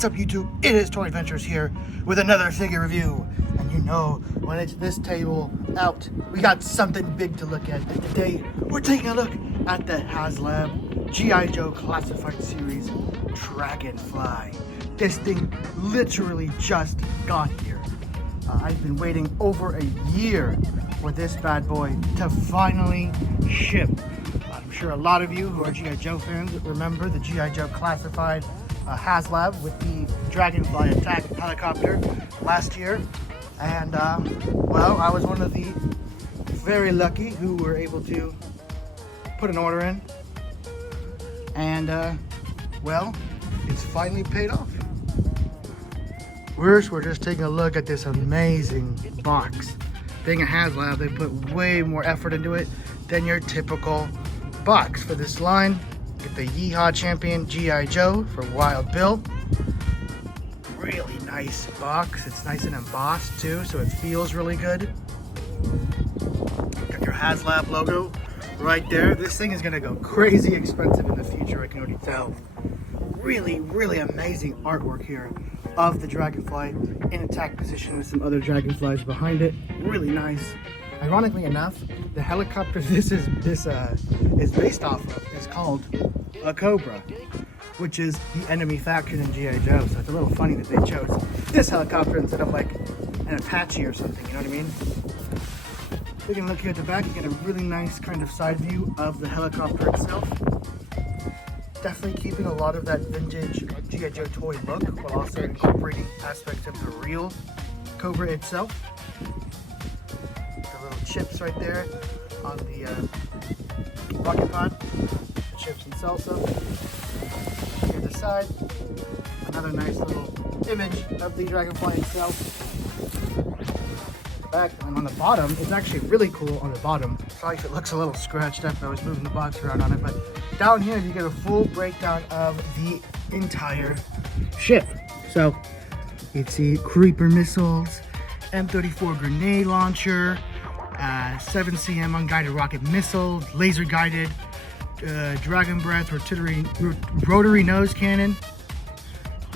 What's up, YouTube? It is Toy Adventures here with another figure review. And you know, when it's this table out, we got something big to look at. And today, we're taking a look at the HasLab G.I. Joe Classified Series DragonFly. This thing literally just got here. I've been waiting over a year for this bad boy to finally ship. I'm sure a lot of you who are G.I. Joe fans remember the G.I. Joe Classified HasLab with the DragonFly attack helicopter last year. And well, I was one of the very lucky who were able to put an order in. And well, it's finally paid off. First, we're just taking a look at this amazing box. Being a HasLab, they put way more effort into it than your typical box. For this line, get the Yeehaw Champion G.I. Joe for Wild Bill. Really nice box. It's nice and embossed too, so it feels really good. Got your HasLab logo right there. This thing is gonna go crazy expensive in the future, I can already tell. Really, really amazing artwork here of the Dragonfly in attack position with some other Dragonflies behind it. Really nice. Ironically enough, the helicopter this is based off of is called a Cobra, which is the enemy faction in G.I. Joe. So it's a little funny that they chose this helicopter instead of like an Apache or something, you know what I mean? We can look here at the back, you get a really nice kind of side view of the helicopter itself. Definitely keeping a lot of that vintage G.I. Joe toy look, while also incorporating aspects of the real Cobra itself. The little chips right there on the rocket pod, chips and salsa. Here at the side, another nice little image of the Dragonfly itself. Back and on the bottom, it's actually really cool on the bottom. Sorry if it looks a little scratched up, I was moving the box around on it, but down here you get a full breakdown of the entire ship. So you'd see Creeper missiles, M34 grenade launcher, 7cm unguided rocket missile, laser guided Dragon Breath rotary nose cannon,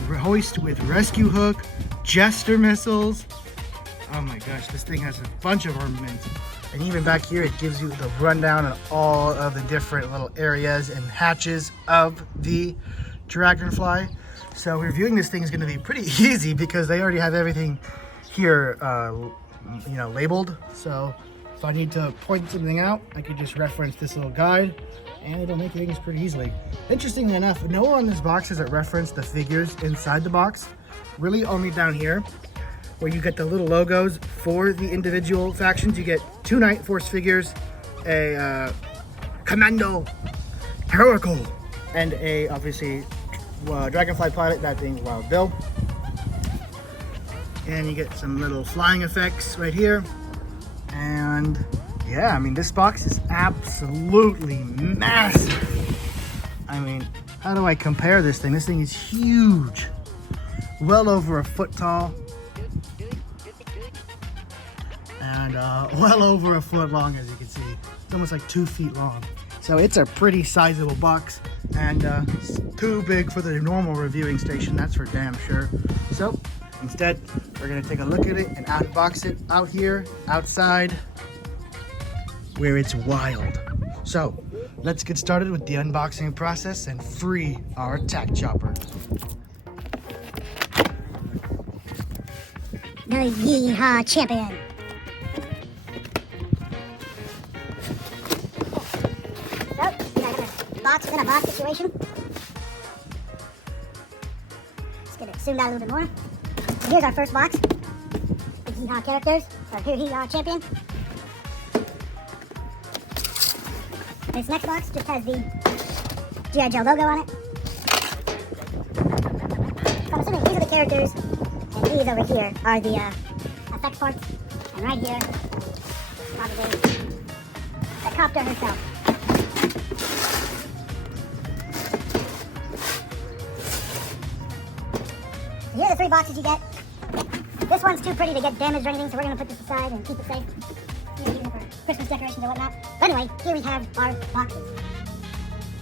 hoist with rescue hook, Jester missiles. Oh my gosh, this thing has a bunch of armaments. And even back here, it gives you the rundown on all of the different little areas and hatches of the Dragonfly. So reviewing this thing is going to be pretty easy because they already have everything here, you know, labeled. So if I need to point something out, I could just reference this little guide and it'll make things pretty easily. Interestingly enough, nowhere on this box does it reference the figures inside the box. Really only down here, where you get the little logos for the individual factions. You get 2 Night Force figures, a Commando Heroical, and a, obviously, Dragonfly pilot, that being Wild Bill. And you get some little flying effects right here. And yeah, I mean, this box is absolutely massive. I mean, how do I compare this thing? This thing is huge. Well over a foot tall. And well over a foot long, as you can see. It's almost like 2 feet long. So it's a pretty sizable box, and it's too big for the normal reviewing station, that's for damn sure. So instead, we're gonna take a look at it and unbox it out here, outside, where it's wild. So let's get started with the unboxing process and free our attack chopper. The Yeehaw Champion. Box within a box situation. Let's get it zoomed out a little bit more. So here's our first box. The Yeehaw characters. So here, Yeehaw Champion. This next box just has the G.I. Joe logo on it. So I'm assuming these are the characters, and these over here are the effect parts. And right here, probably the copter herself. Here are the 3 boxes you get. This one's too pretty to get damaged or anything, so we're going to put this aside and keep it safe. You know, keep it for Christmas decorations or whatnot. But anyway, here we have our boxes.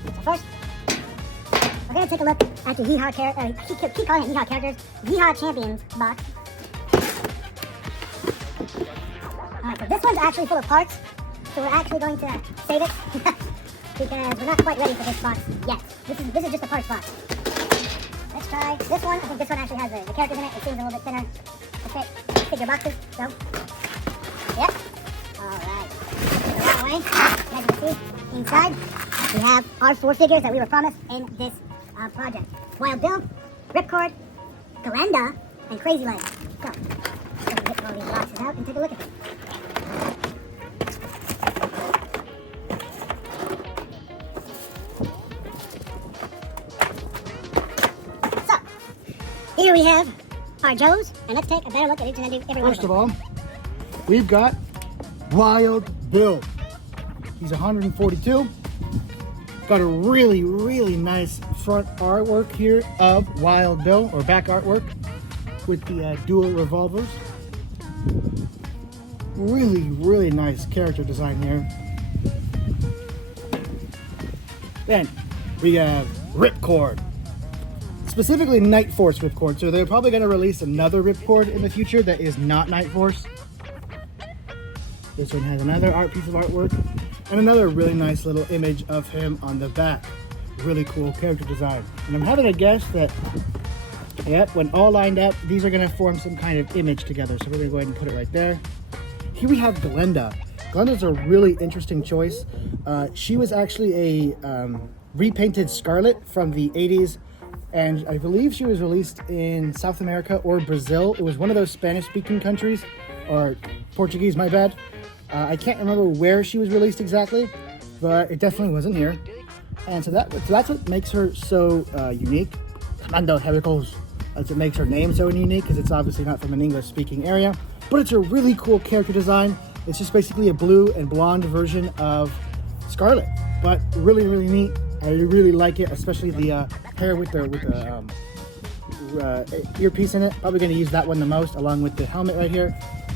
So first, we're going to take a look Actually, I keep calling it Yeehaw characters. Yeehaw Champions box. Alright, so this one's actually full of parts. So we're actually going to save it. Because we're not quite ready for this box yet. This is just a parts box. Let's try this one. I think this one actually has the characters in it. It seems a little bit thinner to fit figure boxes. So, yep. Alright. That way, as you can see, inside we have our 4 figures that we were promised in this project. Wild Bill, Ripcord, Galenda, and Crazy Legs. So, let's get all these boxes out and take a look at them. Here we have our Joes, and let's take a better look at each and every one. First of all, we've got Wild Bill. He's 142. Got a really, really nice front artwork here of Wild Bill, or back artwork, with the dual revolvers. Really, really nice character design here. Then we have Ripcord. Specifically Night Force Ripcord, so they're probably going to release another Ripcord in the future that is not Night Force. This one has another art piece of artwork and another really nice little image of him on the back. Really cool character design. And I'm having a guess that, yep, when all lined up, these are going to form some kind of image together. So we're going to go ahead and put it right there. Here we have Galenda. Galenda's a really interesting choice. She was actually a repainted Scarlet from the 80s. And I believe she was released in South America or Brazil. It was one of those Spanish-speaking countries, or Portuguese, my bad. I can't remember where she was released exactly, but it definitely wasn't here. And so that's what makes her so unique. Comando Heracles. That's what makes her name so unique, because it's obviously not from an English-speaking area. But it's a really cool character design. It's just basically a blue and blonde version of Scarlet, but really, really neat. I really like it, especially the hair with the earpiece in it. Probably going to use that one the most, along with the helmet right here.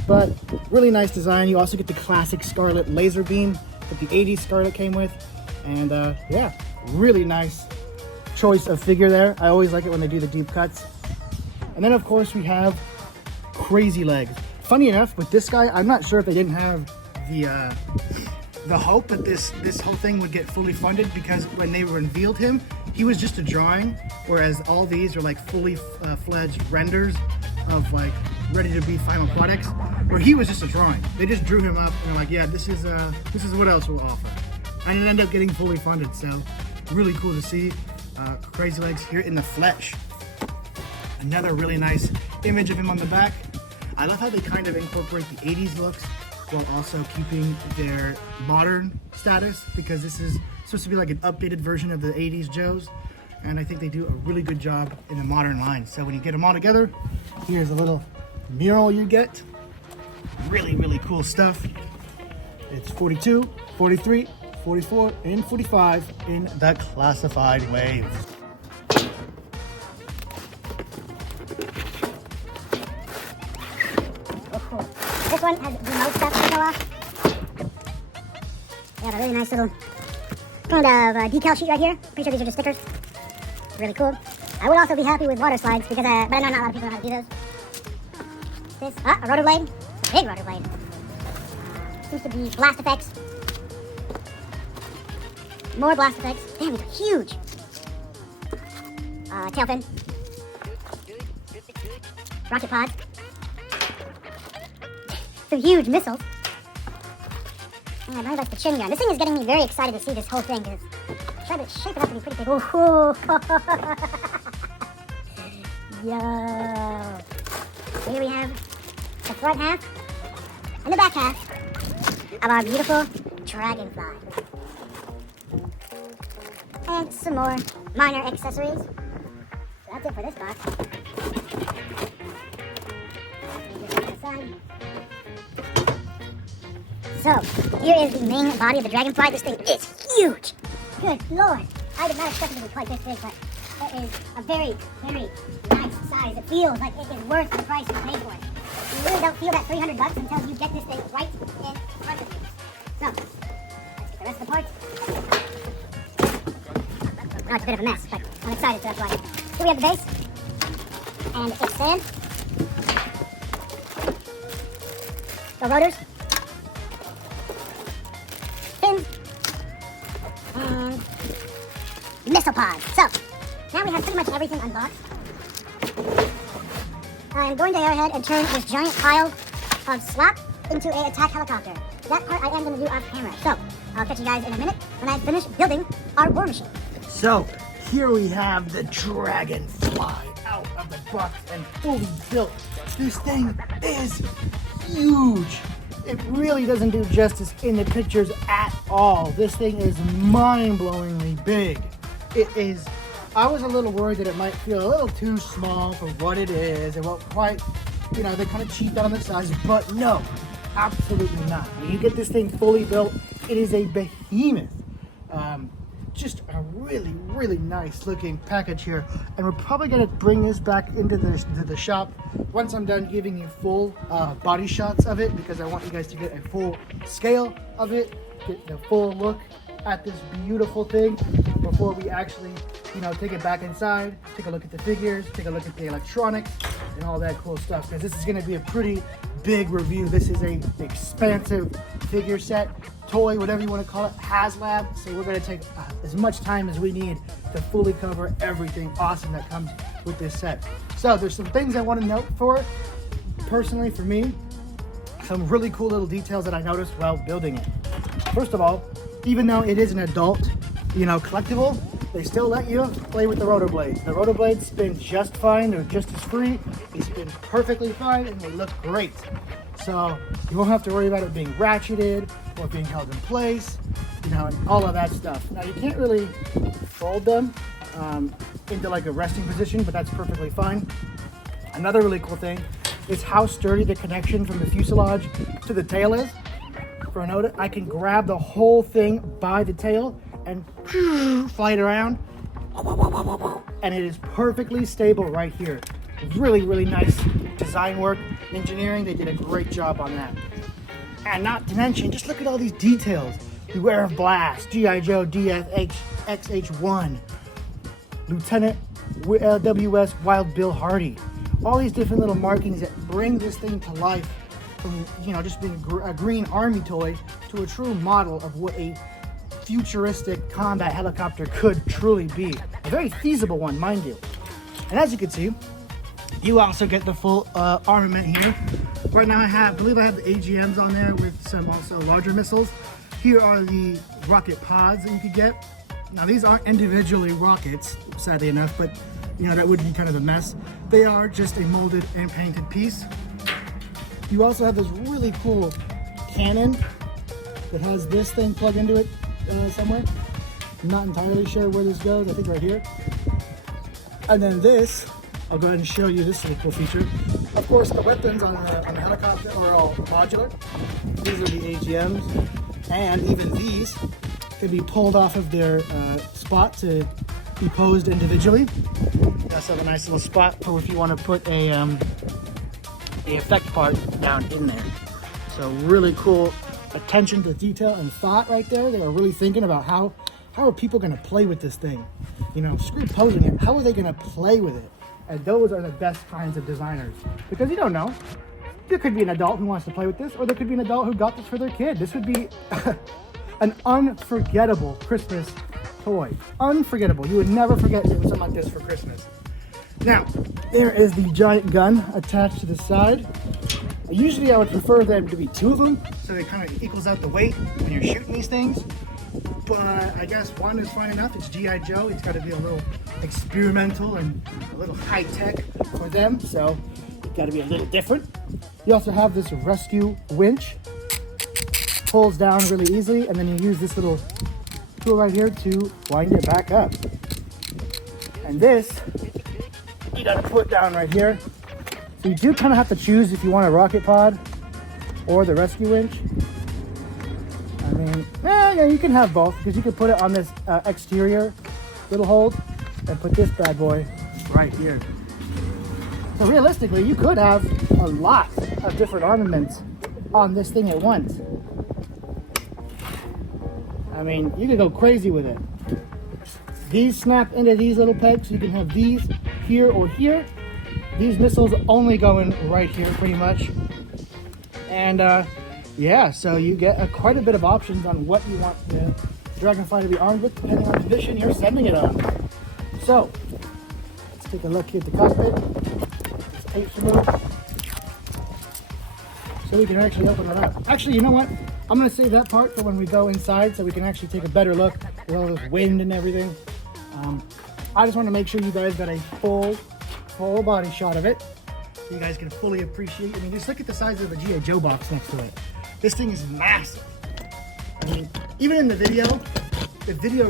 But really nice design. You also get the classic Scarlet laser beam that the 80s Scarlet came with. And yeah, really nice choice of figure there. I always like it when they do the deep cuts. And then of course we have Crazy Legs. Funny enough, with this guy, I'm not sure if they didn't have the hope that this whole thing would get fully funded, because when they revealed him, he was just a drawing, whereas all these are like fully fledged renders of like ready to be final products, where he was just a drawing. They just drew him up and they're like, yeah, this is what else we'll offer, and it ended up getting fully funded. So really cool to see Crazy Legs here in the flesh. Another really nice image of him on the back. I love how they kind of incorporate the 80s looks while also keeping their modern status, because this is supposed to be like an updated version of the 80s Joes, and I think they do a really good job in the modern line. So when you get them all together, here's a little mural you get. Really, really cool stuff. It's 42, 43, 44, and 45 in the classified wave. This one has the most stuff to go off. They have a really nice little kind of decal sheet right here. Pretty sure these are just stickers. Really cool. I would also be happy with water slides, because but I know not a lot of people know how to do those. This, a rotor blade. It's a big rotor blade. Seems to be blast effects. More blast effects. Damn, these are huge. Tail fin. Rocket pod. Some huge missiles. And I like the chin gun. This thing is getting me very excited to see this whole thing, because it's trying to shape it up to be pretty big. Oh, yo. So here we have the front half and the back half of our beautiful Dragonfly. And some more minor accessories. So that's it for this box. So, here is the main body of the Dragonfly. This thing is huge. Good Lord. I did not expect it to be quite this big, but it is a very, very nice size. It feels like it is worth the price you pay for it. You really don't feel that $300 until you get this thing right in front of you. So, let's get the rest of the parts. Now it's a bit of a mess, but I'm excited, so that's why. Here we have the base and its stand. The rotors. Pins. And missile pods. So, now we have pretty much everything unboxed. I'm going to go ahead and turn this giant pile of slop into an attack helicopter. That part I am going to do off camera. So, I'll catch you guys in a minute when I finish building our war machine. So, here we have the DragonFly out of the box and fully built. This thing is huge. It really doesn't do justice in the pictures at all. This thing is mind-blowingly big. It is, I was a little worried that it might feel a little too small for what it is. It won't quite, you know, they kind of cheaped out on the size, but no, absolutely not. When you get this thing fully built, it is a behemoth. Just a really, really nice looking package here. And we're probably gonna bring this back into the shop once I'm done giving you full body shots of it, because I want you guys to get a full scale of it, get the full look at this beautiful thing before we actually, you know, take it back inside, take a look at the figures, take a look at the electronics and all that cool stuff, because this is gonna be a pretty big review. This is a expansive figure set, toy, whatever you want to call it, HasLab. So we're going to take as much time as we need to fully cover everything awesome that comes with this set. So there's some things I want to note for it, personally for me, some really cool little details that I noticed while building it. First of all, even though it is an adult, you know, collectible, they still let you play with the rotor blades. The rotor blades spin just fine. They're just as free. They spin perfectly fine and they look great. So you won't have to worry about it being ratcheted or being held in place, you know, and all of that stuff. Now you can't really fold them into like a resting position, but that's perfectly fine. Another really cool thing is how sturdy the connection from the fuselage to the tail is. For a note, I can grab the whole thing by the tail and fly it around, and it is perfectly stable right here. Really, really nice design work, engineering. They did a great job on that. And not to mention, just look at all these details. Beware of Blast, G.I. Joe DFH XH1, Lieutenant WS Wild Bill Hardy. All these different little markings that bring this thing to life from, you know, just being a green army toy to a true model of what a futuristic combat helicopter could truly be. A very feasible one, mind you. And as you can see, you also get the full armament here. Right now I believe I have the AGMs on there with some also larger missiles. Here are the rocket pods that you could get. Now these aren't individually rockets, sadly enough, but you know, that would be kind of a mess. They are just a molded and painted piece. You also have this really cool cannon that has this thing plugged into it somewhere. I'm not entirely sure where this goes. I think right here. And then this, I'll go ahead and show you this really cool feature. Of course, the weapons on the helicopter are all modular. These are the AGMs, and even these can be pulled off of their spot to be posed individually. They also have a nice little spot for if you want to put a effect part down in there. So really cool attention to detail and thought right there. They are really thinking about how are people going to play with this thing. You know, screw posing it. How are they going to play with it? And those are the best kinds of designers, because you don't know. There could be an adult who wants to play with this, or there could be an adult who got this for their kid. This would be an unforgettable Christmas toy. Unforgettable. You would never forget getting something like this for Christmas. Now, there is the giant gun attached to the side. Usually I would prefer them to be two of them, so it kind of equals out the weight when you're shooting these things. But I guess one is fine enough. It's G.I. Joe. It's got to be a little experimental and a little high-tech for them, so it's got to be a little different. You also have this rescue winch. Pulls down really easily, and then you use this little tool right here to wind it back up. And this, you got to put down right here. So you do kind of have to choose if you want a rocket pod or the rescue winch. I mean, yeah, you can have both, because you can put it on this exterior little hold and put this bad boy right here. So realistically, you could have a lot of different armaments on this thing at once. I mean, you could go crazy with it. These snap into these little pegs, so you can have these here or here. These missiles only going right here pretty much. And yeah, so you get quite a bit of options on what you want the DragonFly to be armed with, depending on the mission you're sending it on. So, let's take a look here at the cockpit. This tape's removed. So we can actually open it up. Actually, you know what? I'm going to save that part for when we go inside so we can actually take a better look with all this wind and everything. I just want to make sure you guys got a full body shot of it. So you guys can fully appreciate. I mean, just look at the size of the G.I. Joe box next to it. This thing is massive. I mean, even in the video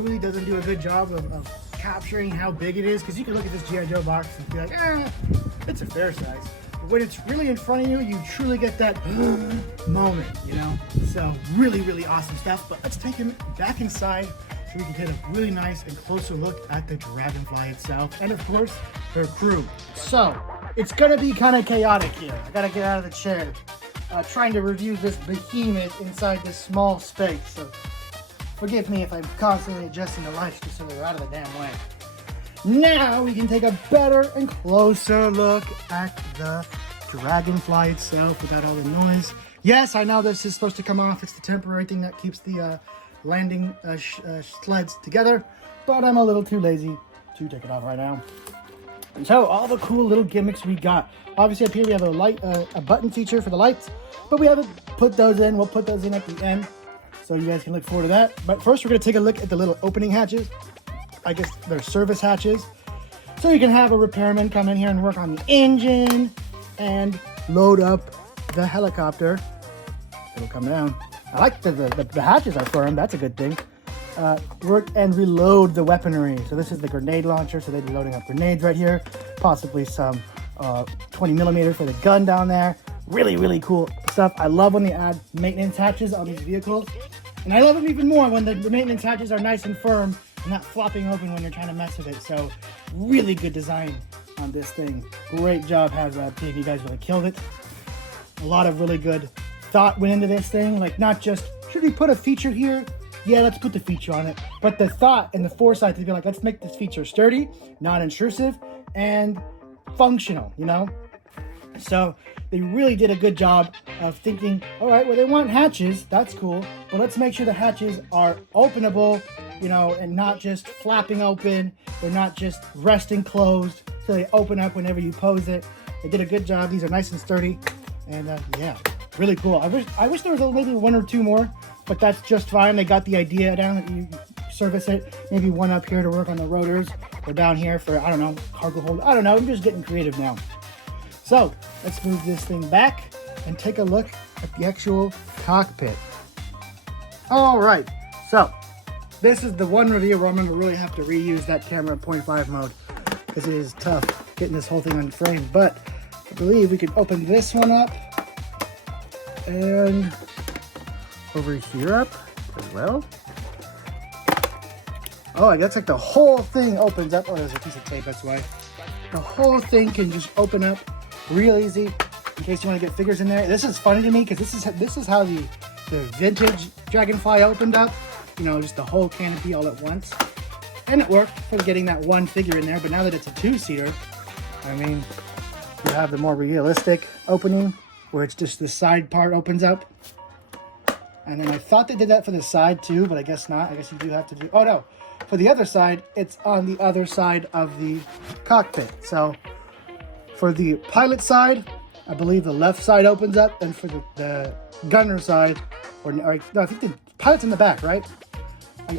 really doesn't do a good job of capturing how big it is, because you can look at this G.I. Joe box and be like, it's a fair size. But when it's really in front of you, you truly get that moment, you know? So really, really awesome stuff. But let's take him back inside so we can get a really nice and closer look at the DragonFly itself. And of course, her crew. So, it's gonna be kind of chaotic here. I gotta get out of the chair. Trying to review this behemoth inside this small space. So forgive me if I'm constantly adjusting the lights just so they're out of the damn way. Now we can take a better and closer look at the DragonFly itself without all the noise. Yes, I know this is supposed to come off. It's the temporary thing that keeps the landing sleds together, but I'm a little too lazy to take it off right now. And so all the cool little gimmicks we got. Obviously up here we have a button feature for the lights, but we haven't put those in. We'll put those in at the end, so you guys can look forward to that. But first we're gonna take a look at the little opening hatches. I guess they're service hatches. So you can have a repairman come in here and work on the engine and load up the helicopter. It'll come down. I like the hatches are firm, that's a good thing. Work and reload the weaponry. So this is the grenade launcher, so they'd be loading up grenades right here. Possibly some 20mm for the gun down there. Really, really cool stuff. I love when they add maintenance hatches on these vehicles. And I love them even more when the maintenance hatches are nice and firm and not flopping open when you're trying to mess with it. So really good design on this thing. Great job, HasLab team. You guys really killed it. A lot of really good thought went into this thing. Like, not just, should we put a feature here? Yeah, let's put the feature on it. But the thought and the foresight to be like, let's make this feature sturdy, non-intrusive, and functional, you know? So they really did a good job of thinking, all right, well, they want hatches, that's cool, but let's make sure the hatches are openable, you know, and not just flapping open. They're not just resting closed, so they open up whenever you pose it. They did a good job. These are nice and sturdy, and yeah, really cool. I wish there was maybe one or two more, but that's just fine. They got the idea down that you service it. Maybe one up here to work on the rotors, or down here for, I don't know, cargo hold. I don't know, I'm just getting creative now. So let's move this thing back and take a look at the actual cockpit. All right, so this is the one review where I'm going to really have to reuse that camera 0.5 mode, because it is tough getting this whole thing on frame. But I believe we can open this one up and over here up as well. Oh, I guess like the whole thing opens up. Oh, there's a piece of tape, that's why. The whole thing can just open up real easy in case you want to get figures in there. This is funny to me because this is how the vintage DragonFly opened up. You know, just the whole canopy all at once. And it worked for getting that one figure in there, but now that it's a two-seater, I mean, you have the more realistic opening where it's just the side part opens up. And then I thought they did that for the side too, but I guess not. I guess you do have to do, oh no, for the other side, it's on the other side of the cockpit. So for the pilot side, I believe the left side opens up, and for the gunner side, or no, I think the pilot's in the back, right?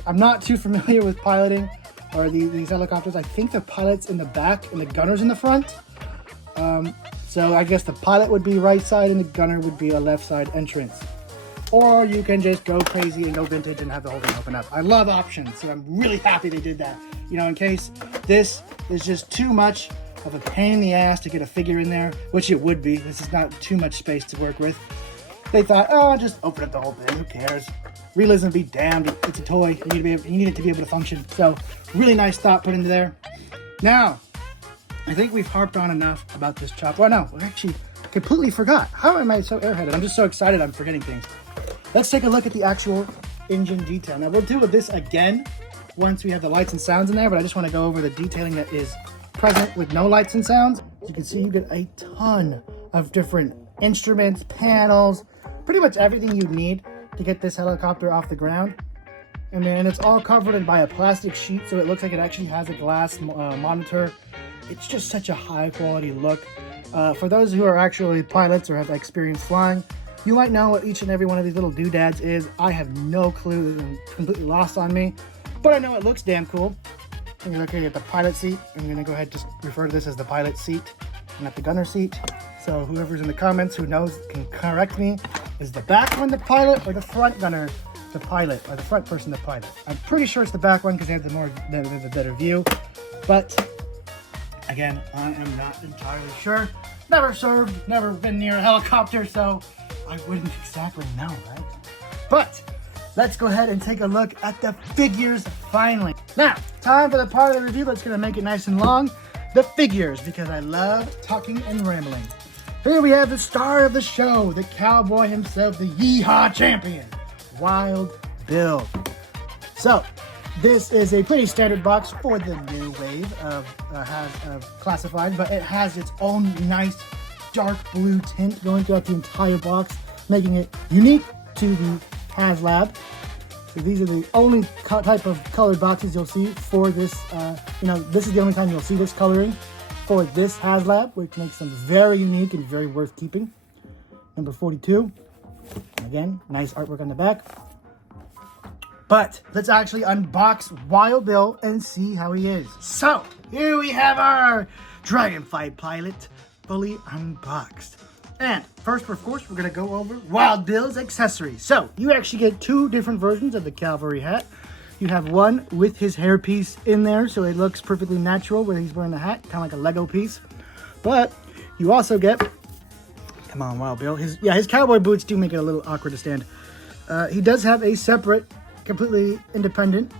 I'm not too familiar with piloting or these helicopters. I think the pilot's in the back and the gunner's in the front. So I guess the pilot would be right side and the gunner would be a left side entrance. Or you can just go crazy and go vintage and have the whole thing open up. I love options, so I'm really happy they did that. You know, in case this is just too much of a pain in the ass to get a figure in there, which it would be. This is not too much space to work with. They thought, oh, just open up the whole thing, who cares? Realism be damned, it's a toy, you need it to be able to function. So, really nice thought put into there. Now, I think we've harped on enough about this chopper. Well, no, I actually completely forgot. How am I so airheaded? I'm just so excited I'm forgetting things. Let's take a look at the actual engine detail. Now, we'll deal with this again once we have the lights and sounds in there, but I just want to go over the detailing that is present with no lights and sounds. As you can see, you get a ton of different instruments, panels, pretty much everything you need to get this helicopter off the ground. And then it's all covered in by a plastic sheet, so it looks like it actually has a glass monitor. It's just such a high quality look. For those who are actually pilots or have experience flying, you might know what each and every one of these little doodads is. I have no clue, and completely lost on me, but I know it looks damn cool. And you're looking at the pilot seat. I'm gonna go ahead and just refer to this as the pilot seat, not the gunner seat. So whoever's in the comments who knows can correct me. Is the back one the pilot or the front gunner the pilot, or the front person the pilot? I'm pretty sure it's the back one because they have the better view. But again, I am not entirely sure. Never served, never been near a helicopter, so I wouldn't exactly know, right? But let's go ahead and take a look at the figures finally. Now, time for the part of the review that's gonna make it nice and long. The figures, because I love talking and rambling. Here we have the star of the show, the cowboy himself, the Yeehaw champion, Wild Bill. So, this is a pretty standard box for the new wave of Classified, but it has its own nice dark blue tint going throughout the entire box, making it unique to the HasLab. So these are the only type of colored boxes you'll see for this. This is the only time you'll see this coloring for this HasLab, which makes them very unique and very worth keeping. Number 42. Again, nice artwork on the back. But let's actually unbox Wild Bill and see how he is. So here we have our DragonFly pilot fully unboxed. And first, of course, we're going to go over Wild Bill's accessories. So you actually get two different versions of the Calvary hat. You have one with his hairpiece in there, so it looks perfectly natural when he's wearing the hat, kind of like a Lego piece. But you also get, come on, Wild Bill, his cowboy boots do make it a little awkward to stand. He does have a separate, completely independent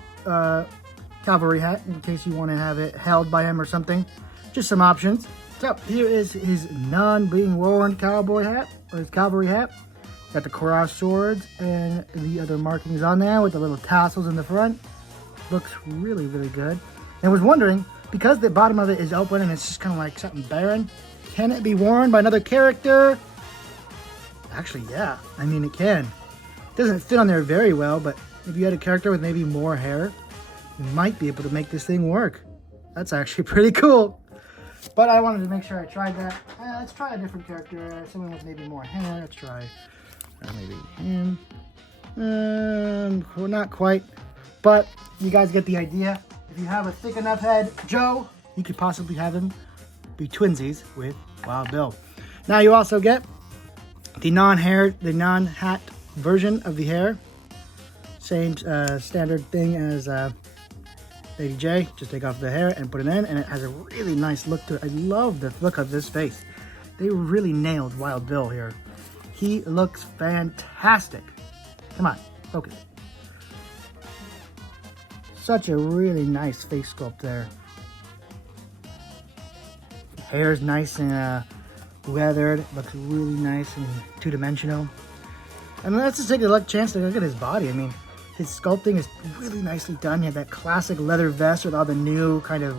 Calvary hat in case you want to have it held by him or something. Just some options. So here is his non-being worn cowboy hat, or his Calvary hat. Got the cross swords and the other markings on there with the little tassels in the front. Looks really, really good. And was wondering, because the bottom of it is open and it's just kind of like something barren, can it be worn by another character? Actually, yeah. I mean, it can. It doesn't fit on there very well, but if you had a character with maybe more hair, you might be able to make this thing work. That's actually pretty cool. But I wanted to make sure I tried that. Let's try a different character. Someone with maybe more hair. Let's try maybe him. Well, not quite. But you guys get the idea. If you have a thick enough head, Joe, you could possibly have him be twinsies with Wild Bill. Now you also get the non-hat version of the hair. Same standard thing as Lady J. Just take off the hair and put it in, and it has a really nice look to it. I love the look of this face. They really nailed Wild Bill here. He looks fantastic. Come on, focus. Such a really nice face sculpt there. Hair's nice and weathered. Looks really nice and two-dimensional. And let's just take a chance to look at his body. I mean, his sculpting is really nicely done. He had that classic leather vest with all the new kind of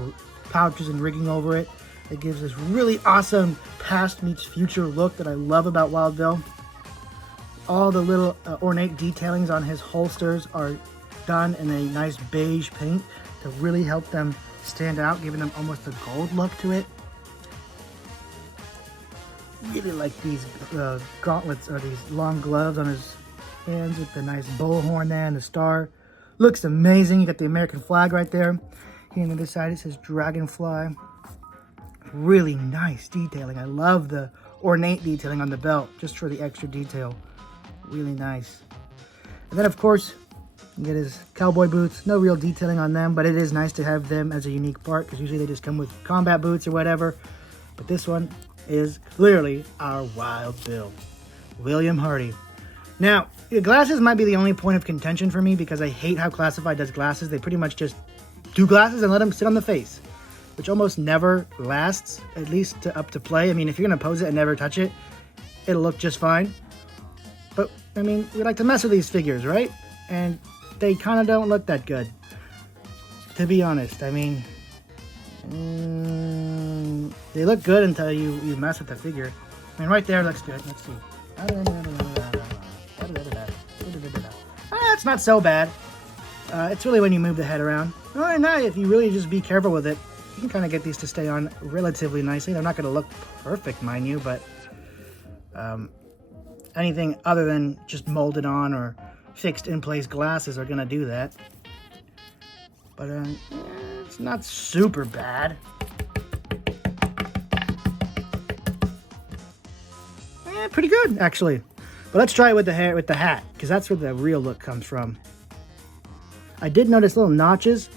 pouches and rigging over it. It gives this really awesome past meets future look that I love about Wild Bill. All the little ornate detailings on his holsters are done in a nice beige paint to really help them stand out, giving them almost a gold look to it. Really like these gauntlets, or these long gloves on his hands with the nice bullhorn there and the star. Looks amazing. You got the American flag right there. Here on the other side it says DragonFly. Really nice detailing. I love the ornate detailing on the belt, just for the extra detail. Really nice. And then of course, you get his cowboy boots. No real detailing on them, but it is nice to have them as a unique part, because usually they just come with combat boots or whatever. But this one is clearly our Wild Bill. William Hardy. Now, glasses might be the only point of contention for me, because I hate how Classified does glasses. They pretty much just do glasses and let them sit on the face, which almost never lasts, at least up to play. I mean, if you're going to pose it and never touch it, it'll look just fine. But, I mean, we like to mess with these figures, right? And they kind of don't look that good, to be honest. I mean, They look good until you mess with the figure. I mean, right there looks good. Let's see. It's not so bad. It's really when you move the head around. Other than that, if you really just be careful with it, you can kind of get these to stay on relatively nicely. They're not going to look perfect, mind you, but anything other than just molded on or fixed in place glasses are going to do that. But it's not super bad. Pretty good, actually. But let's try it with the hair, with the hat, because that's where the real look comes from. I did notice little notches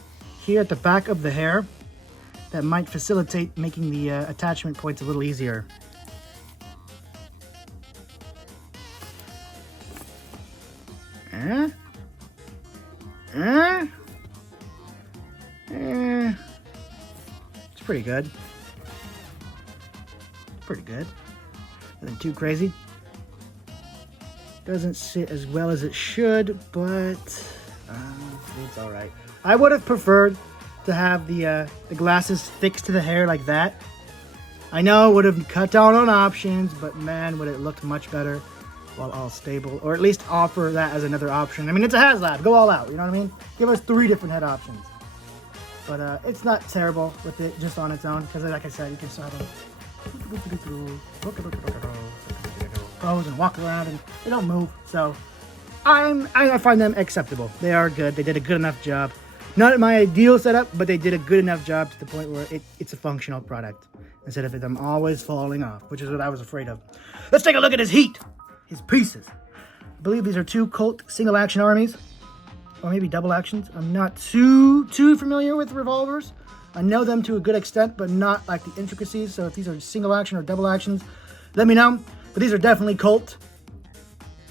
here at the back of the hair that might facilitate making the attachment points a little easier. It's pretty good. Pretty good. Nothing too crazy. Doesn't sit as well as it should, but it's all right. I would have preferred to have the glasses fixed to the hair like that. I know it would have cut down on options, but man, would it looked much better while all stable, or at least offer that as another option. I mean, it's a HasLab, go all out, you know what I mean? Give us 3 different head options. But it's not terrible with it just on its own, because like I said, you can sort of pose and walk around and they don't move. So I find them acceptable. They are good. They did a good enough job. Not my ideal setup, but they did a good enough job to the point where it's a functional product instead of them always falling off, which is what I was afraid of. Let's take a look at his heat, his pieces. I believe these are 2 Colt single action armies, or maybe double actions. I'm not too familiar with revolvers. I know them to a good extent, but not like the intricacies. So if these are single action or double actions, let me know. But these are definitely Colts.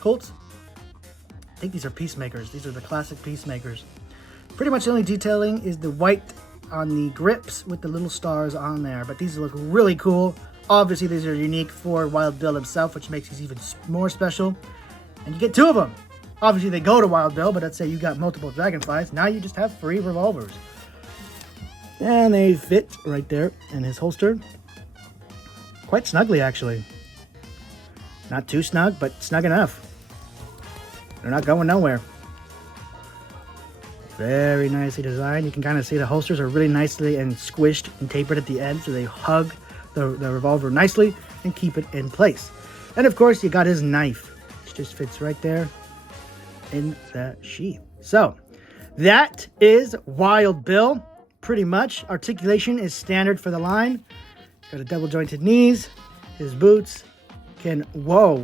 I think these are Peacemakers. These are the classic Peacemakers. Pretty much the only detailing is the white on the grips with the little stars on there. But these look really cool. Obviously, these are unique for Wild Bill himself, which makes these even more special. And you get 2 of them. Obviously, they go to Wild Bill, but let's say you got multiple Dragonflies. Now you just have 3 revolvers. And they fit right there in his holster. Quite snugly, actually. Not too snug, but snug enough. They're not going nowhere. Very nicely designed. You can kind of see the holsters are really nicely and squished and tapered at the end, so they hug the revolver nicely and keep it in place. And of course, you got his knife, which just fits right there in the sheath. So that is Wild Bill. Pretty much. Articulation is standard for the line. Got a double jointed knees. His boots can,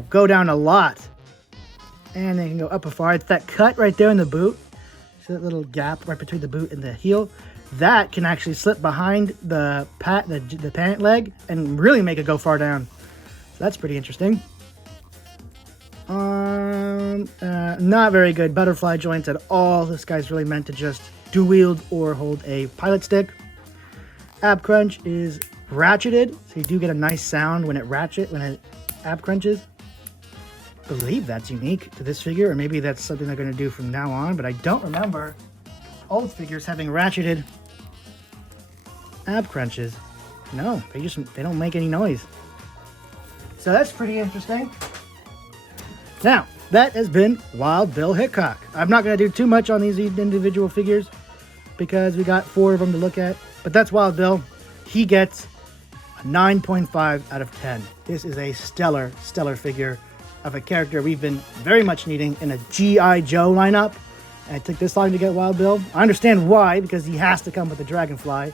go down a lot. And they can go up a far. It's that cut right there in the boot. See that little gap right between the boot and the heel? That can actually slip behind the pant leg and really make it go far down. So that's pretty interesting. Not very good butterfly joints at all. This guy's really meant to just dual wield or hold a pilot stick. Ab crunch is ratcheted, so you do get a nice sound when it ab crunches. I believe that's unique to this figure, or maybe that's something they're going to do from now on, but I don't remember old figures having ratcheted ab crunches. No, they don't make any noise. So that's pretty interesting. Now, that has been Wild Bill Hickok. I'm not going to do too much on these individual figures because we got 4 of them to look at, but that's Wild Bill. He gets a 9.5 out of 10. This is a stellar figure of a character we've been very much needing in a G.I. Joe lineup. And it took this long to get Wild Bill. I understand why, because he has to come with the Dragonfly,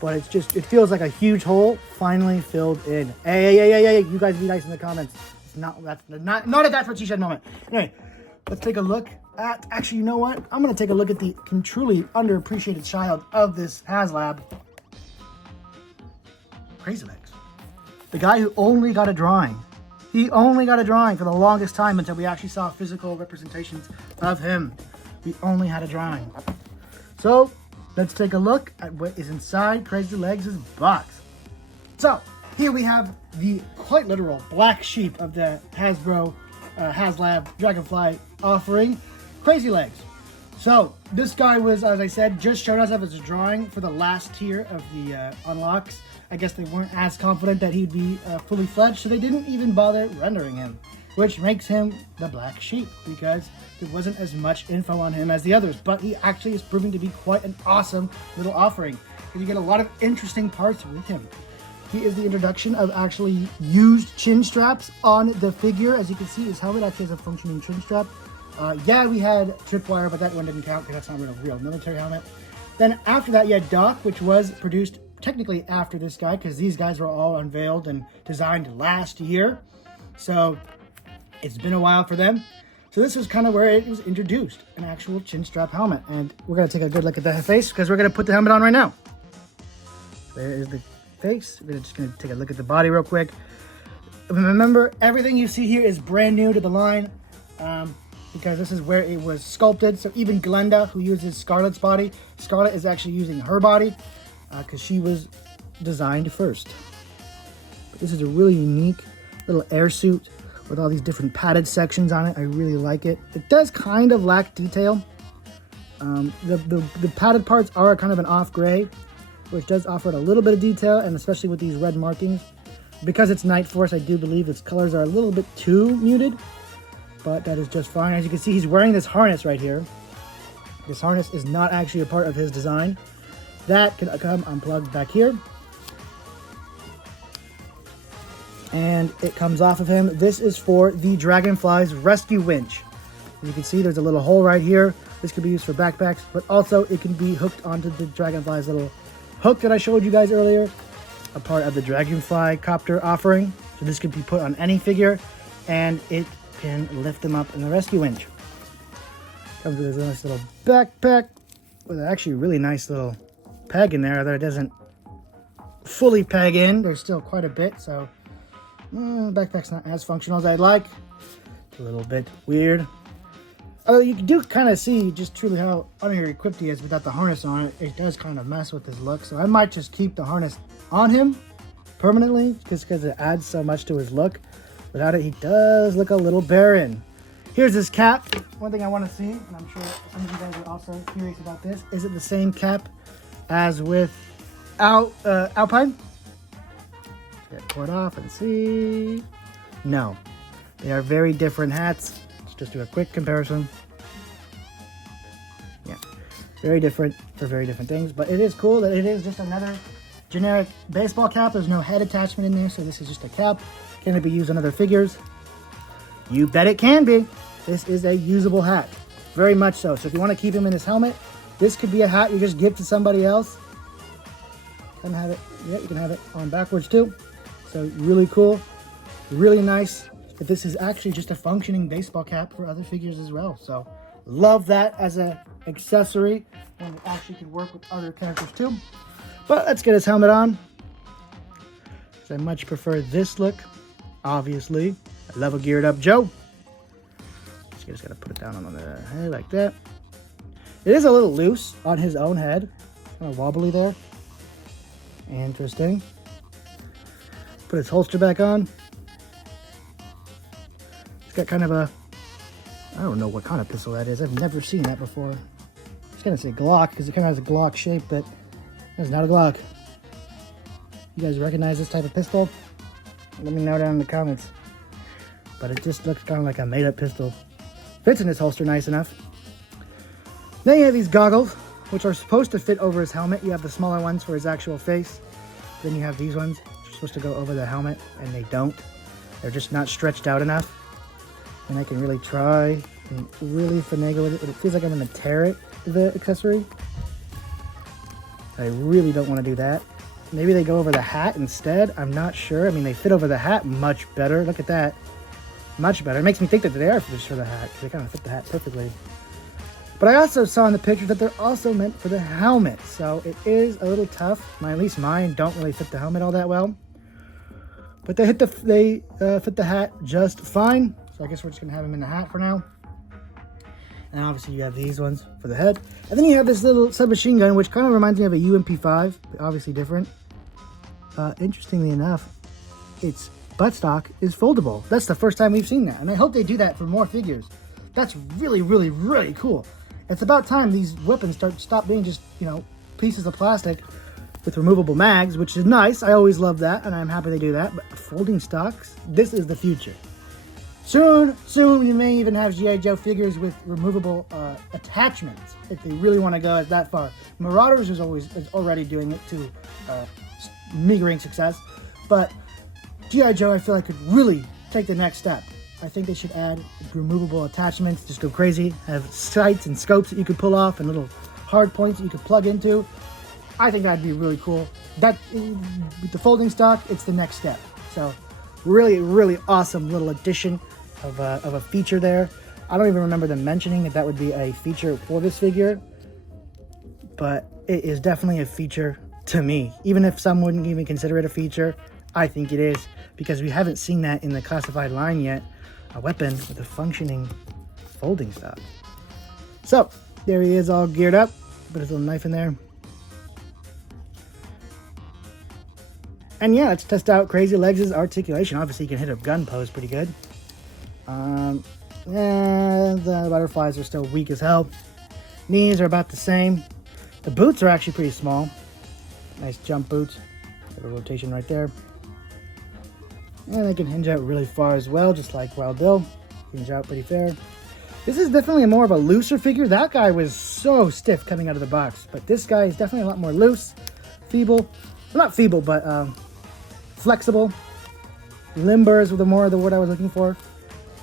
but it feels like a huge hole finally filled in. Hey, you guys be nice in the comments. Not a that's what she said moment. Anyway, let's take a look at, actually, you know what? I'm going to take a look at the truly underappreciated child of this HasLab. Crazy Legs. The guy who only got a drawing. He only got a drawing for the longest time until we actually saw physical representations of him. We only had a drawing. So, let's take a look at what is inside Crazy Legs' box. So, here we have the quite literal black sheep of the Hasbro HasLab DragonFly offering, Crazy Legs. So this guy was, as I said, just showed us up as a drawing for the last tier of the unlocks. I guess they weren't as confident that he'd be fully fledged, so they didn't even bother rendering him, which makes him the black sheep because there wasn't as much info on him as the others. But he actually is proving to be quite an awesome little offering because you get a lot of interesting parts with him. He is the introduction of actually used chin straps on the figure. As you can see, his helmet actually has a functioning chin strap. Yeah, we had tripwire, but that one didn't count because that's not a real military helmet. Then after that, you had Doc, which was produced technically after this guy because these guys were all unveiled and designed last year. So it's been a while for them. So this is kind of where it was introduced, an actual chin strap helmet. And we're going to take a good look at the face because we're going to put the helmet on right now. There is the face. We're just going to take a look at the body real quick. Remember, everything you see here is brand new to the line because this is where it was sculpted. So even Glenda, who uses Scarlett's body, Scarlett is actually using her body because she was designed first. But this is a really unique little air suit with all these different padded sections on it. I really like it. It does kind of lack detail. The padded parts are kind of an off gray, which does offer it a little bit of detail, and especially with these red markings. Because it's Night Force, I do believe its colors are a little bit too muted, but that is just fine. As you can see, he's wearing this harness right here. This harness is not actually a part of his design. That can come unplugged back here. And it comes off of him. This is for the Dragonfly's rescue winch. As you can see, there's a little hole right here. This could be used for backpacks, but also it can be hooked onto the Dragonfly's little hook that I showed you guys earlier, a part of the Dragonfly copter offering. So this could be put on any figure, and it can lift them up in the rescue winch. Comes with this nice little backpack with actually a really nice little peg in there that it doesn't fully peg in. There's still quite a bit, so the backpack's not as functional as I'd like. It's a little bit weird. Although you do kind of see just truly how under-equipped he is without the harness on it. It does kind of mess with his look, so I might just keep the harness on him permanently just because it adds so much to his look. Without it, he does look a little barren. Here's his cap. One thing I want to see, and I'm sure some of you guys are also curious about this, is it the same cap as with Alpine? Let's get it off and see. No, they are very different hats. Let's just do a quick comparison. Yeah, very different for very different things, but it is cool that it is just another generic baseball cap. There's no head attachment in there, so this is just a cap. Can it be used on other figures? You bet it can be. This is a usable hat, very much so. So if you want to keep him in his helmet, this could be a hat you just give to somebody else. Can have it. Yeah, you can have it on backwards too. So really cool, really nice. But this is actually just a functioning baseball cap for other figures as well. So love that as an accessory, and it actually can work with other characters too. But let's get his helmet on. I much prefer this look, obviously. I love a geared up Joe. Just gotta put it down on the head like that. It is a little loose on his own head. Kind of wobbly there. Interesting. Put his holster back on. It's got kind of a, I don't know what kind of pistol that is. I've never seen that before. I was gonna say Glock because it kind of has a Glock shape, but it's not a Glock. You guys recognize this type of pistol? Let me know down in the comments. But it just looks kind of like a made-up pistol. Fits in his holster nice enough. Then you have these goggles, which are supposed to fit over his helmet. You have the smaller ones for his actual face. Then you have these ones, which are supposed to go over the helmet, and they don't. They're just not stretched out enough. And I can really try and really finagle with it, but it feels like I'm going to tear it, the accessory. I really don't want to do that. Maybe they go over the hat instead. I'm not sure. I mean, they fit over the hat much better. Look at that. Much better. It makes me think that they are just for the hat. They kind of fit the hat perfectly. But I also saw in the picture that they're also meant for the helmet. So it is a little tough. At least mine don't really fit the helmet all that well. But they fit the hat just fine. So I guess we're just going to have him in the hat for now. And obviously you have these ones for the head. And then you have this little submachine gun, which kind of reminds me of a UMP5, but obviously different. Interestingly enough, its buttstock is foldable. That's the first time we've seen that. And I hope they do that for more figures. That's really, really, really cool. It's about time these weapons stop being just, you know, pieces of plastic with removable mags, which is nice. I always love that, and I'm happy they do that. But folding stocks, this is the future. Soon, you may even have G.I. Joe figures with removable attachments if they really want to go that far. Marauders is already doing it to meagering success, but G.I. Joe, I feel like, could really take the next step. I think they should add removable attachments, just go crazy, have sights and scopes that you could pull off and little hard points that you could plug into. I think that'd be really cool. That, with the folding stock, it's the next step. So really, really awesome little addition of a feature there. I don't even remember them mentioning that would be a feature for this figure, but it is definitely a feature to me. Even if some wouldn't even consider it a feature, I think it is, because we haven't seen that in the classified line yet. A weapon with a functioning folding stock. So there he is, all geared up. Put his little knife in there. And yeah, let's test out Crazy Legs' articulation. Obviously, you can hit a gun pose pretty good. The butterflies are still weak as hell. Knees are about the same. The boots are actually pretty small. Nice jump boots. Got a rotation right there. And they can hinge out really far as well, just like Wild Bill. Hinge out pretty fair. This is definitely more of a looser figure. That guy was so stiff coming out of the box. But this guy is definitely a lot more loose, feeble. Well, not feeble, but flexible. Limber is more of the word I was looking for.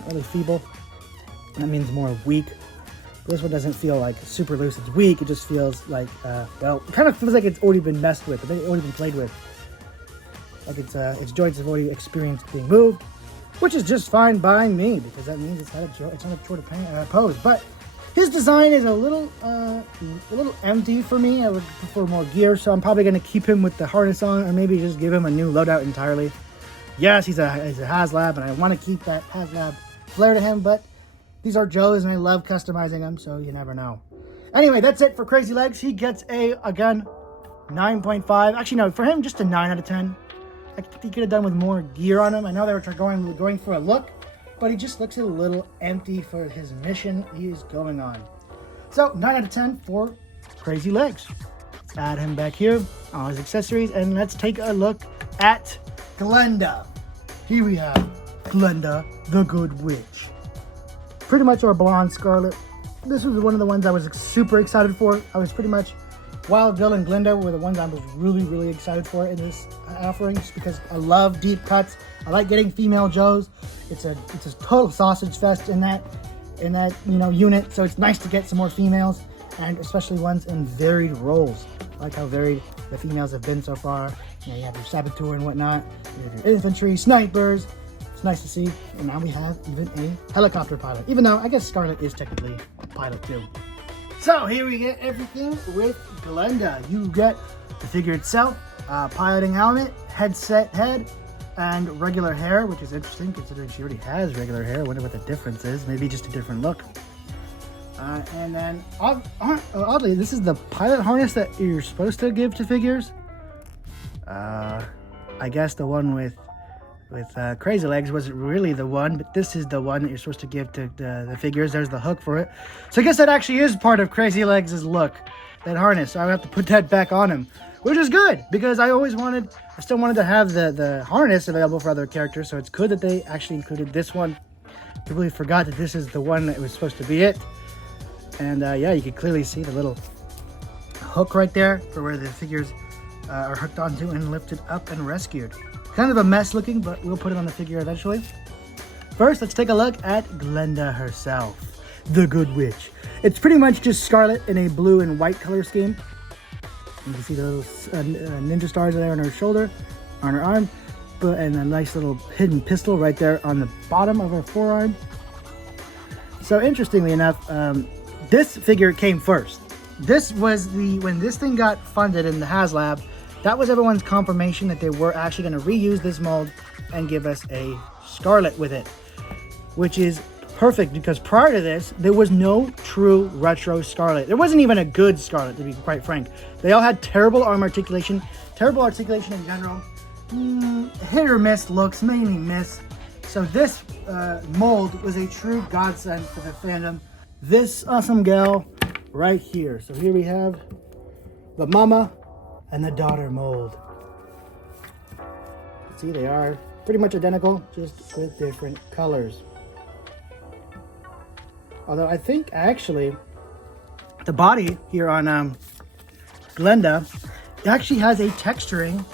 Not really feeble. That means more weak. This one doesn't feel like super loose. It's weak. It just feels like, well, it kind of feels like it's already been messed with. It's already been played with. Like its joints have already experienced being moved, which is just fine by me, because that means it's not a short pose. But his design is a little empty for me. I would prefer more gear, so I'm probably going to keep him with the harness on, or maybe just give him a new loadout entirely. Yes, he's a HasLab, and I want to keep that HasLab flair to him, but these are Joe's, and I love customizing them, so you never know. Anyway, that's it for Crazy Legs. He gets again, 9.5. Actually, no, for him, just a 9 out of 10. I think he could have done with more gear on him. I know they were going for a look, but he just looks a little empty for his mission he is going on. So, 9 out of 10 for Crazy Legs. Let's add him back here, all his accessories, and let's take a look at Glenda. Here we have Glenda, the Good Witch. Pretty much our blonde Scarlet. This was one of the ones I was super excited for. I was pretty much, Wild Bill and Glenda were the ones I was really, really excited for in this offering, just because I love deep cuts. I like getting female Joes. It's a total sausage fest in that unit. So it's nice to get some more females, and especially ones in varied roles. I like how varied the females have been so far. You have your saboteur and whatnot. You have your infantry, snipers. It's nice to see. And now we have even a helicopter pilot. Even though I guess Scarlet is technically a pilot too. So here we get everything with Glenda. You get the figure itself, piloting helmet, headset head, and regular hair, which is interesting considering she already has regular hair. I wonder what the difference is. Maybe just a different look. And then, oddly, this is the pilot harness that you're supposed to give to figures. I guess the one with Crazy Legs wasn't really the one, but this is the one that you're supposed to give to the figures. There's the hook for it. So I guess that actually is part of Crazy Legs' look, that harness. So I would have to put that back on him, which is good, because I still wanted to have the harness available for other characters, so it's good that they actually included this one. I completely forgot that this is the one that was supposed to be it. And yeah, you can clearly see the little hook right there for where the figures are hooked onto and lifted up and rescued. Kind of a mess looking, but we'll put it on the figure eventually. First, let's take a look at Glenda herself, the Good Witch. It's pretty much just Scarlet in a blue and white color scheme. You can see the little ninja stars there on her shoulder, on her arm, and a nice little hidden pistol right there on the bottom of her forearm. So interestingly enough, this figure came first. This was when this thing got funded in the HasLab, that was everyone's confirmation that they were actually going to reuse this mold and give us a Scarlet with it, which is perfect, because prior to this, there was no true retro Scarlet. There wasn't even a good Scarlet, to be quite frank. They all had terrible arm articulation, terrible articulation in general, hit or miss looks, mainly miss. So this mold was a true godsend for the fandom. This awesome gal right here. So here we have the mama and the daughter mold. See, they are pretty much identical, just with different colors. Although I think actually the body here on Glenda actually has a texturing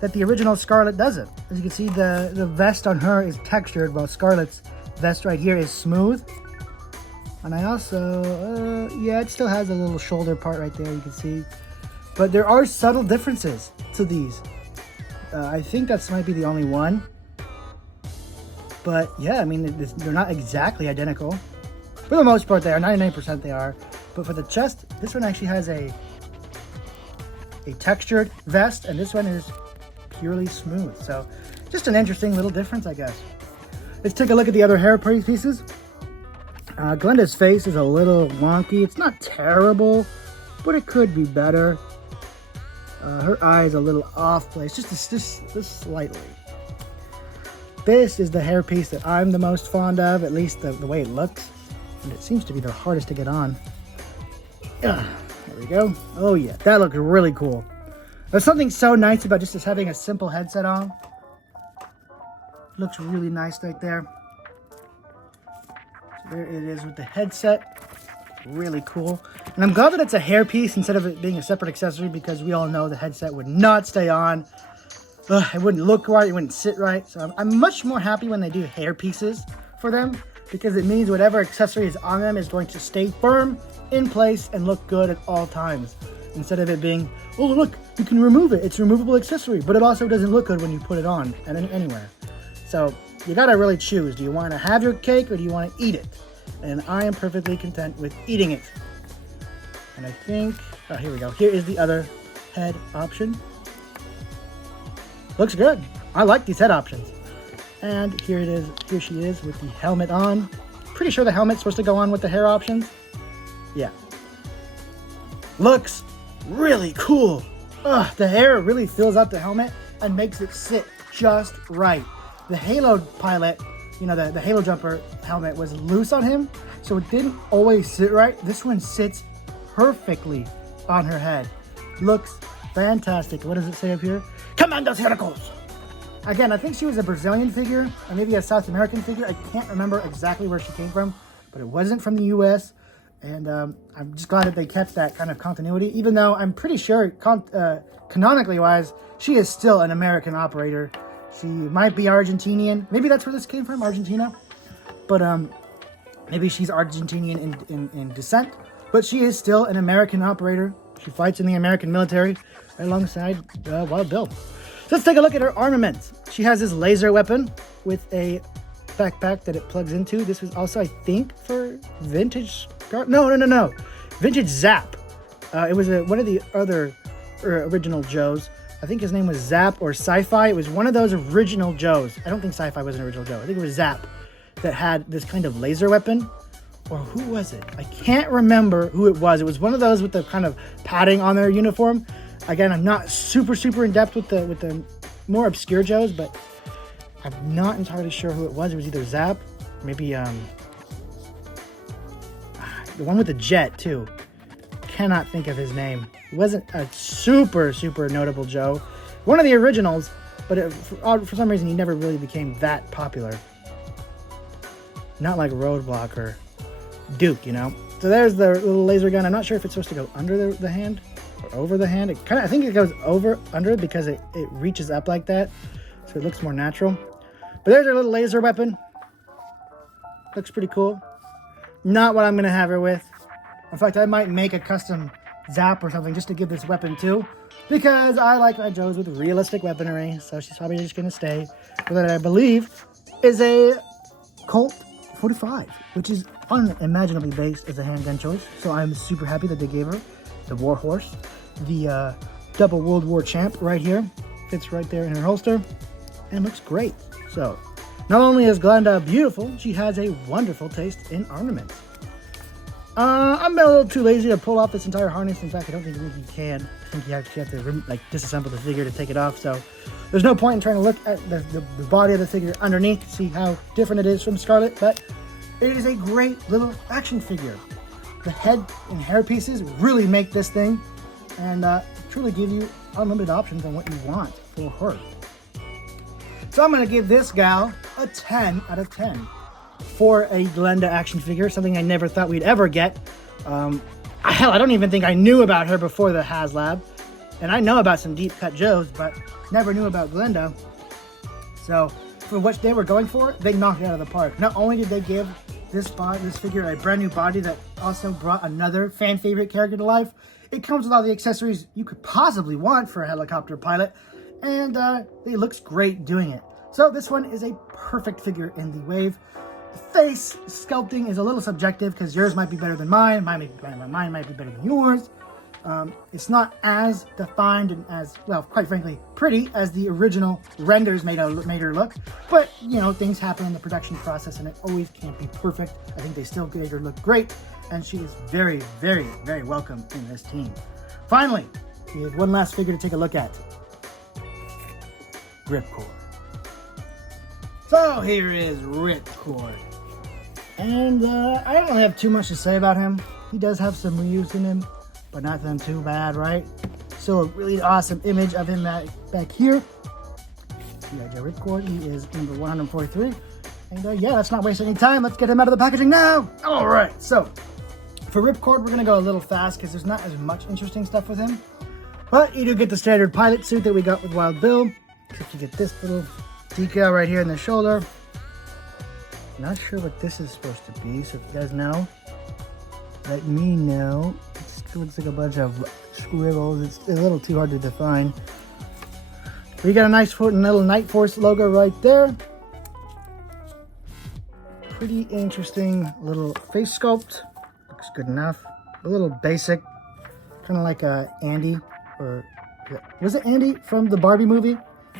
that the original Scarlet doesn't. As you can see, the vest on her is textured, while Scarlet's vest right here is smooth. And I also, yeah, it still has a little shoulder part right there, you can see. But there are subtle differences to these. I think that might be the only one. But yeah, I mean, they're not exactly identical. For the most part, they are. 99% they are. But for the chest, this one actually has a textured vest, and this one is purely smooth. So just an interesting little difference, I guess. Let's take a look at the other hair pieces. Glenda's face is a little wonky. It's not terrible, but it could be better. Her eye is a little off place, just slightly. This is the hair piece that I'm the most fond of, at least the way it looks. And it seems to be the hardest to get on. There we go. Oh yeah, that looks really cool. There's something so nice about just having a simple headset on. Looks really nice right there. So there it is with the headset. Really cool. And I'm glad that it's a hair piece instead of it being a separate accessory, because we all know the headset would not stay on. It wouldn't look right, it wouldn't sit right. So I'm much more happy when they do hair pieces for them, because it means whatever accessory is on them is going to stay firm, in place, and look good at all times. Instead of it being, oh look, you can remove it. It's a removable accessory, but it also doesn't look good when you put it on anywhere. So you gotta really choose. Do you want to have your cake or do you want to eat it? And I am perfectly content with eating it. And I think, oh, here we go. Here is the other head option. Looks good. I like these head options. And here it is. Here she is with the helmet on. Pretty sure the helmet's supposed to go on with the hair options. Yeah. Looks really cool. The hair really fills out the helmet and makes it sit just right. The Halo pilot, you know, the Halo jumper helmet was loose on him, so it didn't always sit right. This one sits perfectly on her head. Looks fantastic. What does it say up here? Commando Circles. Again, I think she was a Brazilian figure, or maybe a South American figure. I can't remember exactly where she came from, but it wasn't from the US. And I'm just glad that they kept that kind of continuity, even though I'm pretty sure, canonically wise, she is still an American operator. She might be Argentinian. Maybe that's where this came from, Argentina. But maybe she's Argentinian in descent. But she is still an American operator. She fights in the American military right alongside Wild Bill. So let's take a look at her armaments. She has this laser weapon with a backpack that it plugs into. This was also, I think, for vintage... No. Vintage Zap. It was one of the other original Joes. I think his name was Zap or Sci-Fi. It was one of those original Joes. I don't think Sci-Fi was an original Joe. I think it was Zap that had this kind of laser weapon. Or who was it? I can't remember who it was. It was one of those with the kind of padding on their uniform. Again, I'm not super in depth with the more obscure Joes, but I'm not entirely sure who it was. It was either Zap, maybe the one with the jet too. Cannot think of his name. It wasn't a super notable Joe. One of the originals, but for some reason he never really became that popular. Not like Roadblock or Duke, you know. So there's the little laser gun. I'm not sure if it's supposed to go under the hand or over the hand. I think it goes under because it reaches up like that, so it looks more natural. But there's our little laser weapon. Looks pretty cool. Not what I'm gonna have her with. In fact, I might make a custom Zap or something just to give this weapon to, because I like my Joes with realistic weaponry. So she's probably just gonna stay with what I believe is a Colt 45, which is unimaginably based as a handgun choice. So I'm super happy that they gave her the Warhorse, the double World War champ right here. Fits right there in her holster and looks great. So not only is Glenda beautiful, she has a wonderful taste in armaments. I'm a little too lazy to pull off this entire harness. In fact, I don't think you can. I think you actually have to disassemble the figure to take it off. So there's no point in trying to look at the body of the figure underneath to see how different it is from Scarlet. But It is a great little action figure. The head and hair pieces really make this thing and truly give you unlimited options on what you want for her. So I'm going to give this gal a 10 out of 10 for a Glenda action figure, something I never thought we'd ever get. Hell, I don't even think I knew about her before the HasLab. And I know about some Deep Cut Joes, but never knew about Glenda. So for what they were going for, they knocked it out of the park. Not only did they give this figure a brand new body that also brought another fan favorite character to life, it comes with all the accessories you could possibly want for a helicopter pilot, and it looks great doing it. So this one is a perfect figure in the wave. The face sculpting is a little subjective because yours might be better than mine, mine might be better than yours. It's not as defined and as, well, quite frankly, pretty as the original renders made her look. But, you know, things happen in the production process and it always can't be perfect. I think they still made her look great, and she is very, very, very welcome in this team. Finally, we have one last figure to take a look at. Ripcord. So here is Ripcord. And I don't really have too much to say about him. He does have some reuse in him, but nothing too bad, right? So a really awesome image of him back here. Yeah, Ripcord, he is number 143. And yeah, let's not waste any time. Let's get him out of the packaging now. All right, so for Ripcord, we're gonna go a little fast because there's not as much interesting stuff with him. But you do get the standard pilot suit that we got with Wild Bill, except you get this little decal right here in the shoulder. Not sure what this is supposed to be, so if you guys know, let me know. It looks like a bunch of scribbles. It's a little too hard to define. We got a nice little Night Force logo right there. Pretty interesting little face sculpt. Looks good enough. A little basic, kind of like Andy, or was it Andy from the Barbie movie?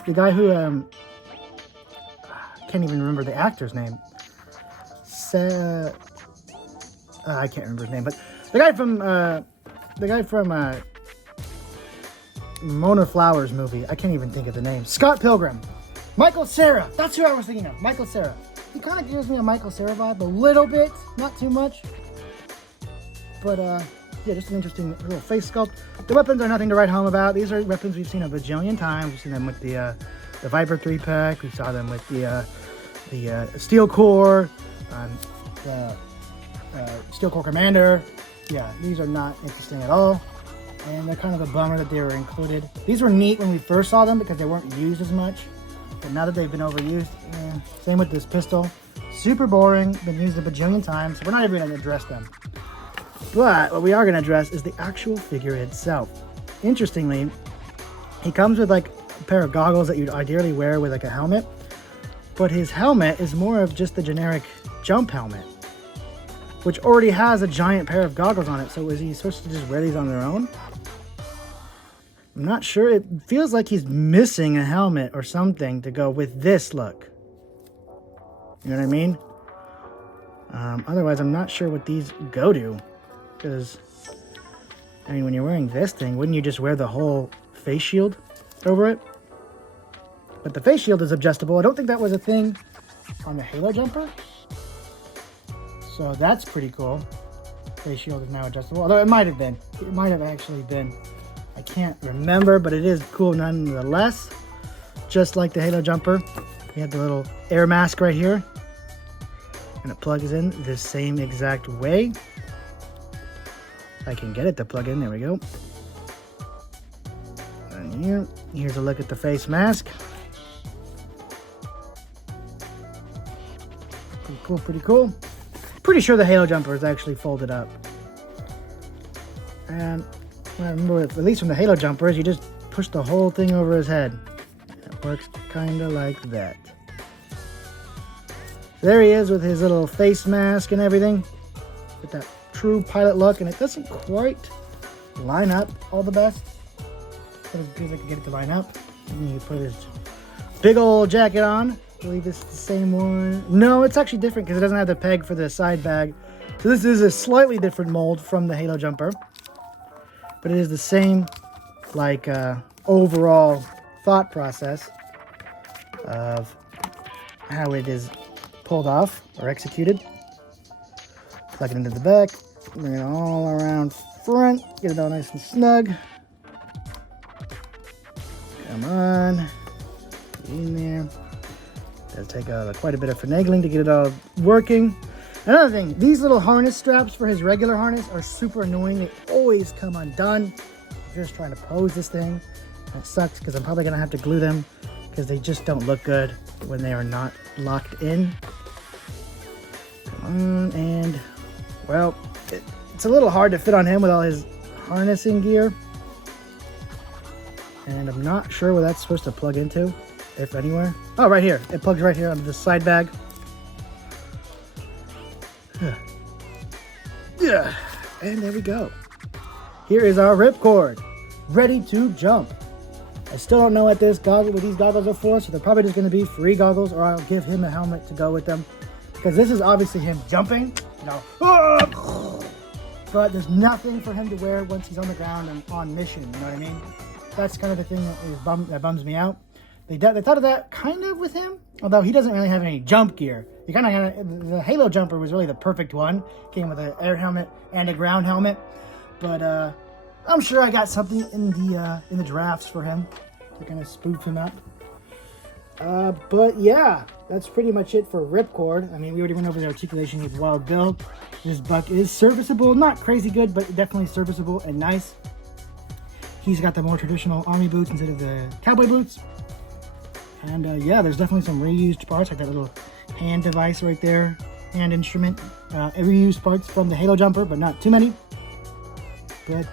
The guy who I can't even remember the actor's name. I can't remember his name, but the guy from Mona Flowers movie. I can't even think of the name. Scott Pilgrim. Michael Cera. That's who I was thinking of. Michael Cera. He kind of gives me a Michael Cera vibe, a little bit, not too much. But yeah, just an interesting little face sculpt. The weapons are nothing to write home about. These are weapons we've seen a bajillion times. We've seen them with the Viper 3-pack. We saw them with the Steel Core, the Steel Core Commander. Yeah, these are not interesting at all. And they're kind of a bummer that they were included. These were neat when we first saw them because they weren't used as much. But now that they've been overused, same with this pistol. Super boring, been used a bajillion times. So we're not even going to address them. But what we are going to address is the actual figure itself. Interestingly, he comes with like a pair of goggles that you'd ideally wear with like a helmet. But his helmet is more of just the generic jump helmet, which already has a giant pair of goggles on it. So is he supposed to just wear these on their own? I'm not sure. It feels like he's missing a helmet or something to go with this look. You know what I mean? Otherwise, I'm not sure what these go to. Because, I mean, when you're wearing this thing, wouldn't you just wear the whole face shield over it? But the face shield is adjustable. I don't think that was a thing on the Halo jumper. So that's pretty cool. Face shield is now adjustable. Although it might have been. It might have actually been. I can't remember, but it is cool nonetheless. Just like the Halo jumper. We have the little air mask right here. And it plugs in the same exact way. I can get it to plug in. There we go. And here's a look at the face mask. Pretty cool, pretty cool. Pretty sure the Halo jumper is actually folded up. And what I remember, at least from the Halo jumper, is you just push the whole thing over his head. It works kind of like that. There he is with his little face mask and everything. With that true pilot look, and it doesn't quite line up all the best. But as good as I can get it to line up. And you put his big old jacket on. I believe this is the same one. No, it's actually different because it doesn't have the peg for the side bag. So this is a slightly different mold from the Halo jumper. But it is the same, like, overall thought process of how it is pulled off or executed. Plug it into the back, bring it all around front, get it all nice and snug. Come on, get in there. It'll take quite a bit of finagling to get it all working. Another thing, these little harness straps for his regular harness are super annoying. They always come undone. I'm just trying to pose this thing. That sucks because I'm probably gonna have to glue them because they just don't look good when they are not locked in. Come on, and well, it's a little hard to fit on him with all his harnessing gear. And I'm not sure where that's supposed to plug into, if anywhere. Oh, right here. It plugs right here onto the side bag. Yeah, and there we go. Here is our ripcord, ready to jump. I still don't know what these goggles are for, so they're probably just going to be free goggles, or I'll give him a helmet to go with them. Because this is obviously him jumping, you know. But there's nothing for him to wear once he's on the ground and on mission, you know what I mean? That's kind of the thing that bums me out. They thought of that kind of with him, although he doesn't really have any jump gear. He kind of had the Halo jumper was really the perfect one. Came with an air helmet and a ground helmet, but I'm sure I got something in the drafts for him to kind of spoof him up. But yeah, that's pretty much it for ripcord. I mean, we already went over the articulation with Wild Bill. This buck is serviceable, not crazy good, but definitely serviceable and nice. He's got the more traditional army boots instead of the cowboy boots. And yeah, there's definitely some reused parts, like that little hand device right there, hand instrument. Reused parts from the Halo jumper, but not too many. But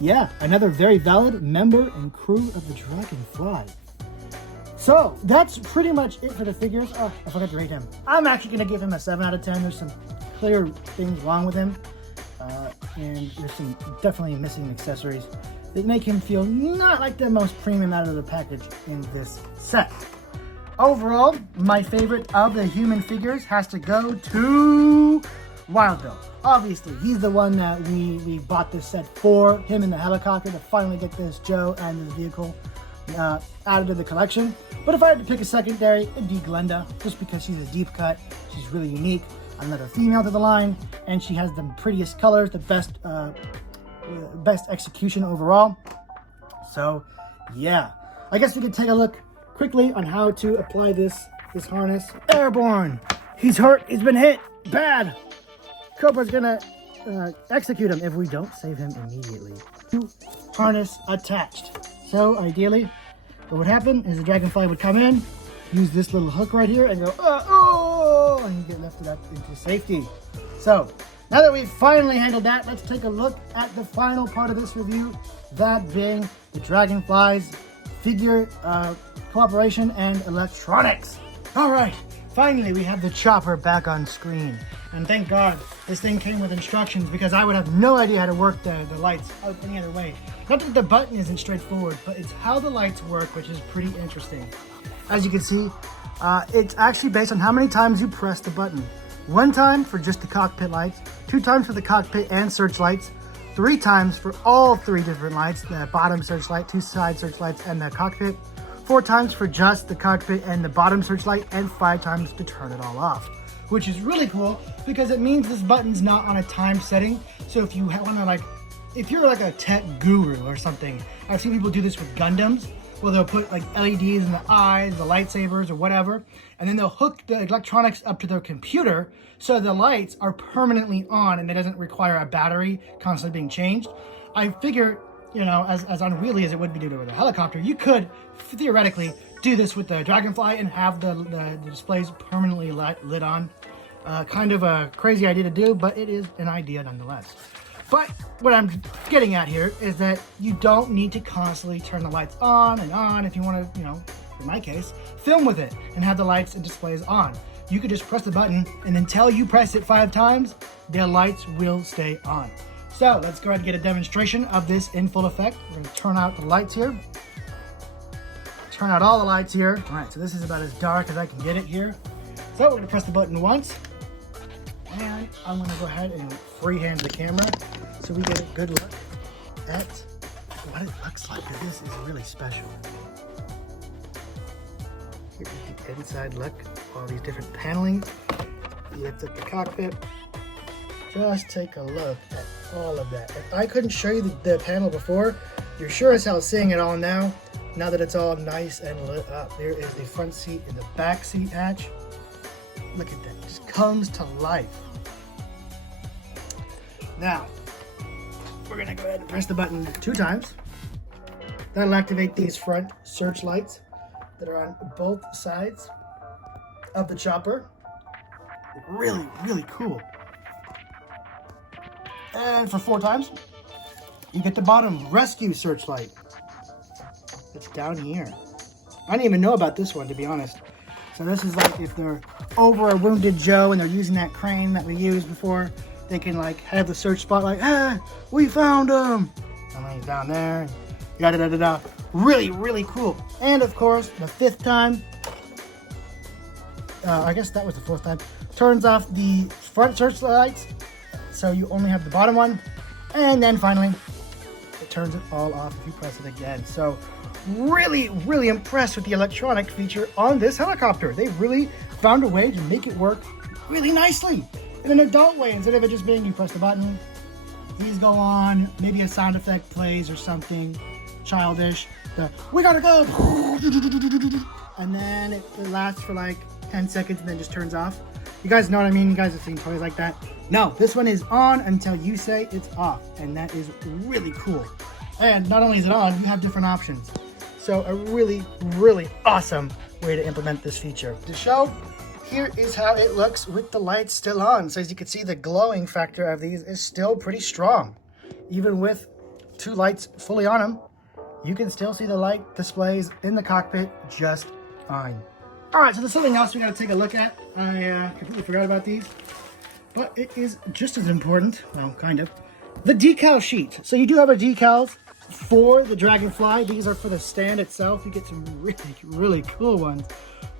yeah, another very valid member and crew of the DragonFly. So that's pretty much it for the figures. Oh, I forgot to rate him. I'm actually going to give him a 7 out of 10. There's some clear things wrong with him. And there's some definitely missing accessories that make him feel not like the most premium out of the package in this set. Overall, my favorite of the human figures has to go to Wild Bill. Obviously, he's the one that we bought this set for, him in the helicopter, to finally get this Joe and his vehicle added to the collection. But if I had to pick a secondary, it'd be Glenda, just because she's a deep cut, she's really unique, another female to the line, and she has the prettiest colors, the best execution overall. So yeah, I guess we could take a look quickly on how to apply this harness. Airborne, he's hurt, he's been hit bad. Cobra's gonna execute him if we don't save him immediately. Harness attached. So ideally what would happen is the DragonFly would come in, use this little hook right here and go oh, and you get lifted up into safety. So now that we've finally handled that, let's take a look at the final part of this review, that being the DragonFly's figure cooperation and electronics. All right, finally we have the chopper back on screen. And thank God this thing came with instructions, because I would have no idea how to work the lights any other way. Not that the button isn't straightforward, but it's how the lights work, which is pretty interesting. As you can see, it's actually based on how many times you press the button. 1 time for just the cockpit lights, 2 times for the cockpit and searchlights, 3 times for all 3 different lights, the bottom searchlight, 2 side searchlights, and the cockpit, 4 times for just the cockpit and the bottom searchlight, and 5 times to turn it all off. Which is really cool, because it means this button's not on a time setting. So if you want to, if you're like a tech guru or something, I've seen people do this with Gundams, where they'll put like LEDs in the eyes, the lightsabers or whatever, and then they'll hook the electronics up to their computer so the lights are permanently on and it doesn't require a battery constantly being changed. I figure, you know, as unwieldy as it would be to do with a helicopter, you could theoretically do this with the DragonFly and have the displays permanently lit on. Kind of a crazy idea to do, but it is an idea nonetheless. But what I'm getting at here is that you don't need to constantly turn the lights on and on if you want to, you know, in my case, film with it and have the lights and displays on. You could just press the button, and until you press it 5 times, the lights will stay on. So let's go ahead and get a demonstration of this in full effect. We're going to turn out the lights here. Turn out all the lights here. All right, so this is about as dark as I can get it here. So we're going to press the button once. And I'm going to go ahead and freehand the camera so we get a good look at what it looks like. This is really special. Here's the inside look, all these different paneling. You lift up the cockpit, Just take a look at all of that. If I couldn't show you the panel before, you're sure as hell seeing it all now. Now that it's all nice and lit up. There is the front seat and the back seat hatch. Look at that, it just comes to life. Now, we're gonna go ahead and press the button 2 times. That'll activate these front searchlights that are on both sides of the chopper. Really, really cool. And for 4 times, you get the bottom rescue searchlight. It's down here. I didn't even know about this one, to be honest. So this is like if they're over a wounded Joe and they're using that crane that we used before, they can like have the search spotlight. Ah, we found him. And then he's down there. Yada da da da. Really, really cool. And of course, the 5th time, I guess that was the 4th time, turns off the front searchlights, so you only have the bottom one. And then finally, it turns it all off if you press it again. So really, really impressed with the electronic feature on this helicopter. They really found a way to make it work really nicely in an adult way, instead of it just being you press the button, these go on, maybe a sound effect plays or something childish. We gotta go! And then it lasts for like 10 seconds and then just turns off. You guys know what I mean? You guys have seen toys like that. No, this one is on until you say it's off, and that is really cool. And not only is it on, you have different options. So a really, really awesome way to implement this feature. To show, here is how it looks with the lights still on. So as you can see, the glowing factor of these is still pretty strong. Even with 2 lights fully on them, you can still see the light displays in the cockpit just fine. All right, so there's something else we gotta take a look at. I completely forgot about these, but it is just as important, well, kind of. The decal sheet. So you do have a decals for the DragonFly. These are for the stand itself. You get some really, really cool ones.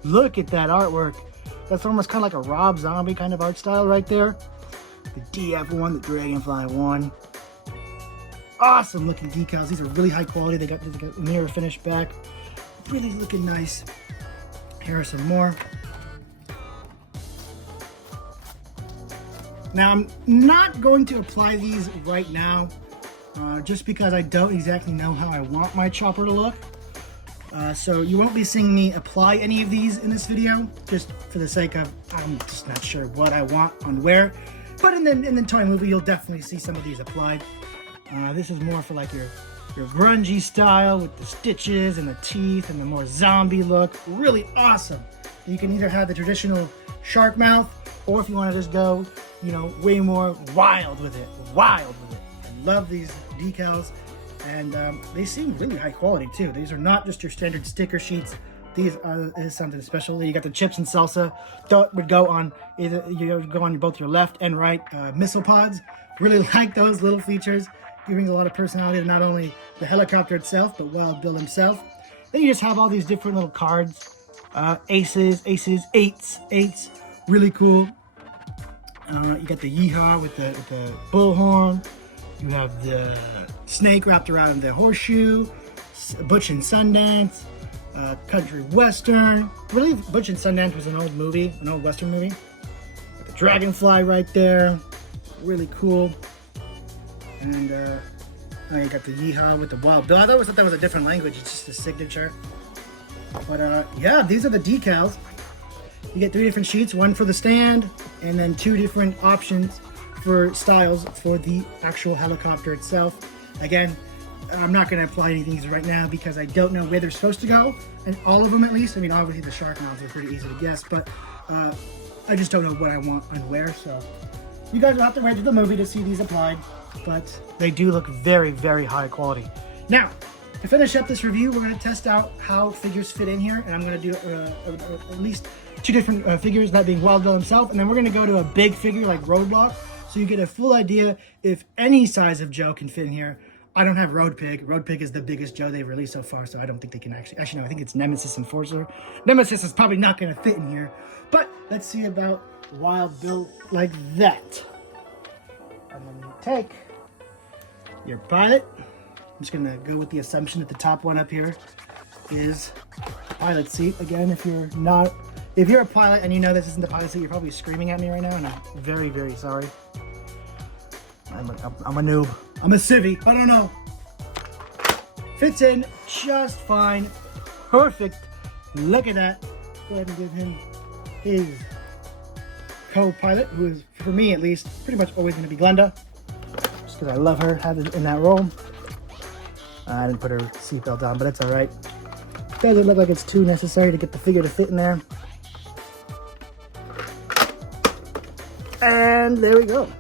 Look at that artwork. That's almost kind of like a Rob Zombie kind of art style right there. The DF1, the DragonFly 1. Awesome looking decals. These are really high quality. They got mirror finish back. Really looking nice. Here are some more. Now I'm not going to apply these right now, just because I don't exactly know how I want my chopper to look. So you won't be seeing me apply any of these in this video, just for the sake of, I'm just not sure what I want on where. But in the toy movie, you'll definitely see some of these applied. This is more for like your grungy style with the stitches and the teeth and the more zombie look. Really awesome. You can either have the traditional shark mouth, or if you want to just go, you know, way more wild with it. I love these decals, and they seem really high quality too. These are not just your standard sticker sheets. These is something special. You got the chips and salsa that would go on either, you go on both your left and right missile pods. Really like those little features. Giving a lot of personality to not only the helicopter itself, but Wild Bill himself. Then you just have all these different little cards. Aces, eights. Really cool. You got the Yeehaw with the bullhorn. You have the snake wrapped around the horseshoe. Butch and Sundance. Country Western. Really, Butch and Sundance was an old movie, an old Western movie. Got the Dragonfly right there. Really cool. And now you got the Yeehaw with the Wild Bill. I always thought that was a different language. It's just a signature. But yeah, these are the decals. You get 3 different sheets, one for the stand, and then 2 different options for styles for the actual helicopter itself. Again, I'm not going to apply any of these right now because I don't know where they're supposed to go, and all of them at least. I mean, obviously the shark mouths are pretty easy to guess, but I just don't know what I want on where, so you guys will have to wait to the movie to see these applied. But they do look very, very high quality. Now, to finish up this review, we're going to test out how figures fit in here, and I'm going to do at least 2 different figures, that being Wild Bill himself, and then we're going to go to a big figure like Roadblock, so you get a full idea if any size of Joe can fit in here. I don't have Road Pig. Road Pig is the biggest Joe they've released so far, so I don't think they can actually no, I think it's Nemesis Enforcer. Nemesis is probably not going to fit in here, but let's see about Wild Bill like that. And then you take your pilot. I'm just gonna go with the assumption that the top one up here is the pilot seat. Again, if you're a pilot and you know this isn't the pilot seat, you're probably screaming at me right now, and I'm very, very sorry. I'm a noob. I'm a civvy. I don't know. Fits in just fine. Perfect. Look at that. Go ahead and give him his co-pilot, who is, for me at least, pretty much always going to be Glenda. Just because I love her, had it in that role. I didn't put her seatbelt on, but it's alright. Doesn't look like it's too necessary to get the figure to fit in there. And there we go. So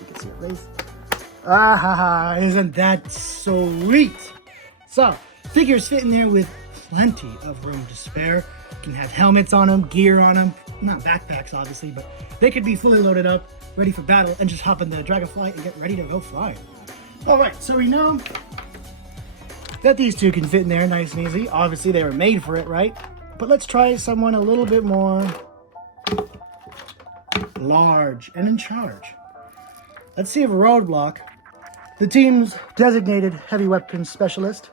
you can see her face. Ah, isn't that sweet? So, figures fit in there with plenty of room to spare. You can have helmets on them, gear on them. Not backpacks, obviously, but they could be fully loaded up, ready for battle, and just hop in the Dragonfly and get ready to go flying. Alright, so we know that these two can fit in there nice and easy. Obviously, they were made for it, right? But let's try someone a little bit more large and in charge. Let's see if Roadblock, the team's designated heavy weapons specialist,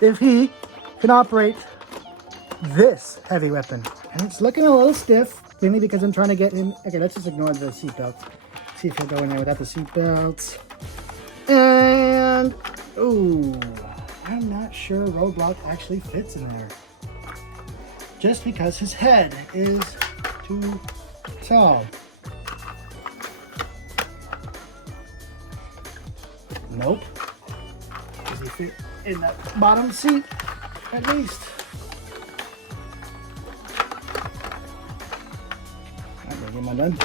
if he can operate this heavy weapon. And it's looking a little stiff, mainly because I'm trying to get him. Okay, let's just ignore the seatbelt. See if he'll go in there without the seatbelts. And ooh, I'm not sure Roadblock actually fits in there. Just because his head is too tall. Nope. Does he fit in that bottom seat? At least. I'm gonna get my done.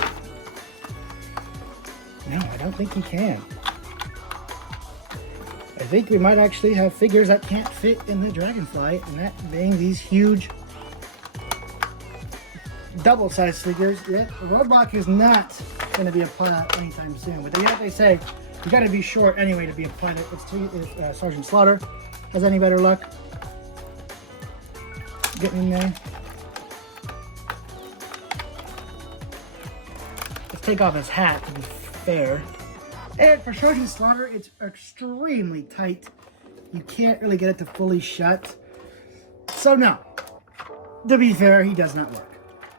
No, I don't think he can. I think we might actually have figures that can't fit in the Dragonfly, and that being these huge double-sized figures. Yeah, Roadblock is not going to be a pilot anytime soon, but yet they say you got to be short anyway to be a pilot. Let's see if Sergeant Slaughter has any better luck getting in there. Let's take off his hat to be fair. And for Sergeant Slaughter, it's extremely tight. You can't really get it to fully shut. So no, to be fair, he does not work.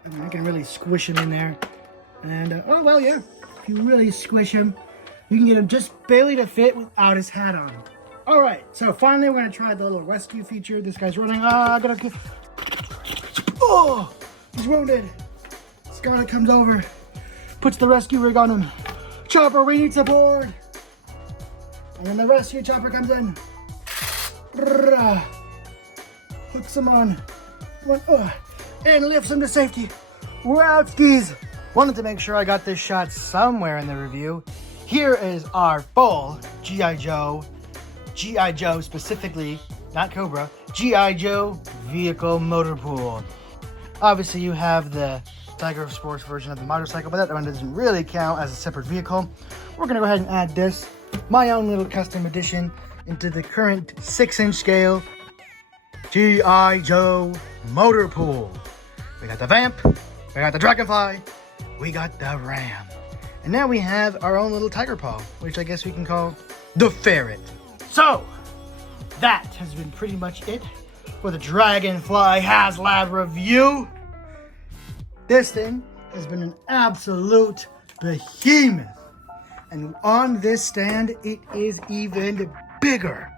I mean, I can really squish him in there. And, oh, well, yeah. If you really squish him, you can get him just barely to fit without his hat on. All right, so finally we're going to try the little rescue feature. This guy's running. Oh, he's wounded. Scarlet comes over, puts the rescue rig on him. Chopper, we need support. And then the rescue chopper comes in. Hooks him on. And lifts him to safety. We're out, skis. Wanted to make sure I got this shot somewhere in the review. Here is our full G.I. Joe specifically, not Cobra, G.I. Joe vehicle motor pool. Obviously you have the Tiger of Sports version of the motorcycle, but that one doesn't really count as a separate vehicle. We're gonna go ahead and add this, my own little custom edition, into the current 6-inch scale G.I. Joe motor pool. We got the Vamp, we got the Dragonfly, we got the Ram. And now we have our own little tiger paw, which I guess we can call the Ferret. So, that has been pretty much it for the Dragonfly HasLab review. This thing has been an absolute behemoth. And on this stand, it is even bigger.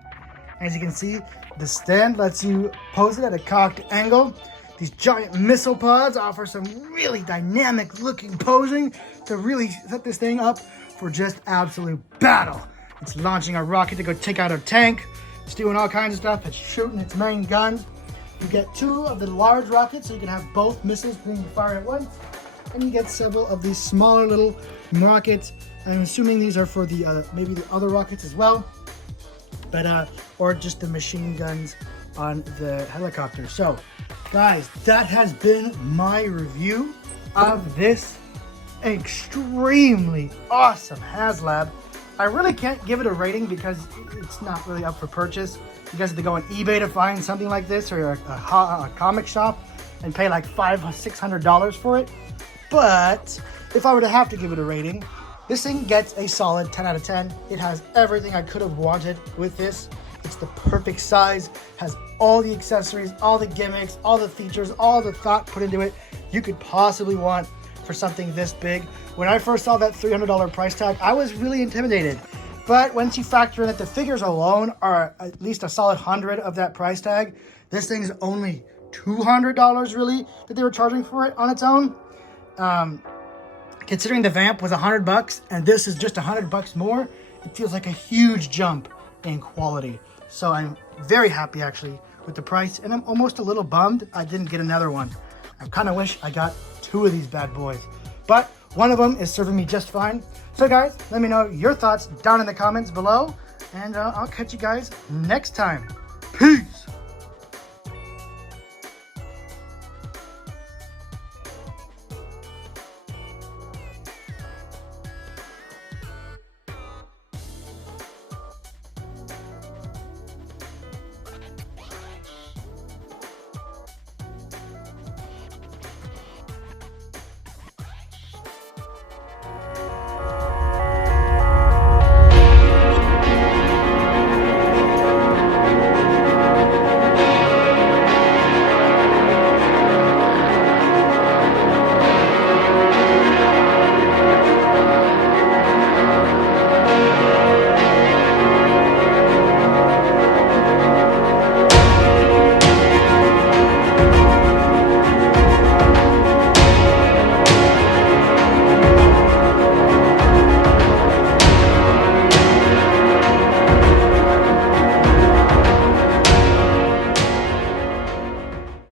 As you can see, the stand lets you pose it at a cocked angle. These giant missile pods offer some really dynamic looking posing to really set this thing up for just absolute battle. It's launching a rocket to go take out a tank. It's doing all kinds of stuff. It's shooting its main gun. You get 2 of the large rockets, so you can have both missiles being fired at once. And you get several of these smaller little rockets. I'm assuming these are for the maybe the other rockets as well. But or just the machine guns on the helicopter. So, guys, that has been my review of this extremely awesome HasLab. I really can't give it a rating because it's not really up for purchase. You guys have to go on eBay to find something like this, or a comic shop, and pay like $500 or $600 for it. But if I were to have to give it a rating, this thing gets a solid 10 out of 10. It has everything I could have wanted with this. It's the perfect size, has all the accessories, all the gimmicks, all the features, all the thought put into it you could possibly want for something this big. When I first saw that $300 price tag, I was really intimidated. But once you factor in that the figures alone are at least a solid 100 of that price tag, this thing's only $200 really that they were charging for it on its own. Considering the vamp was $100 and this is just $100 more, it feels like a huge jump in quality. So I'm very happy actually with the price, and I'm almost a little bummed I didn't get another one. I kind of wish I got 2 of these bad boys, but one of them is serving me just fine. So guys, let me know your thoughts down in the comments below, and I'll catch you guys next time. Peace!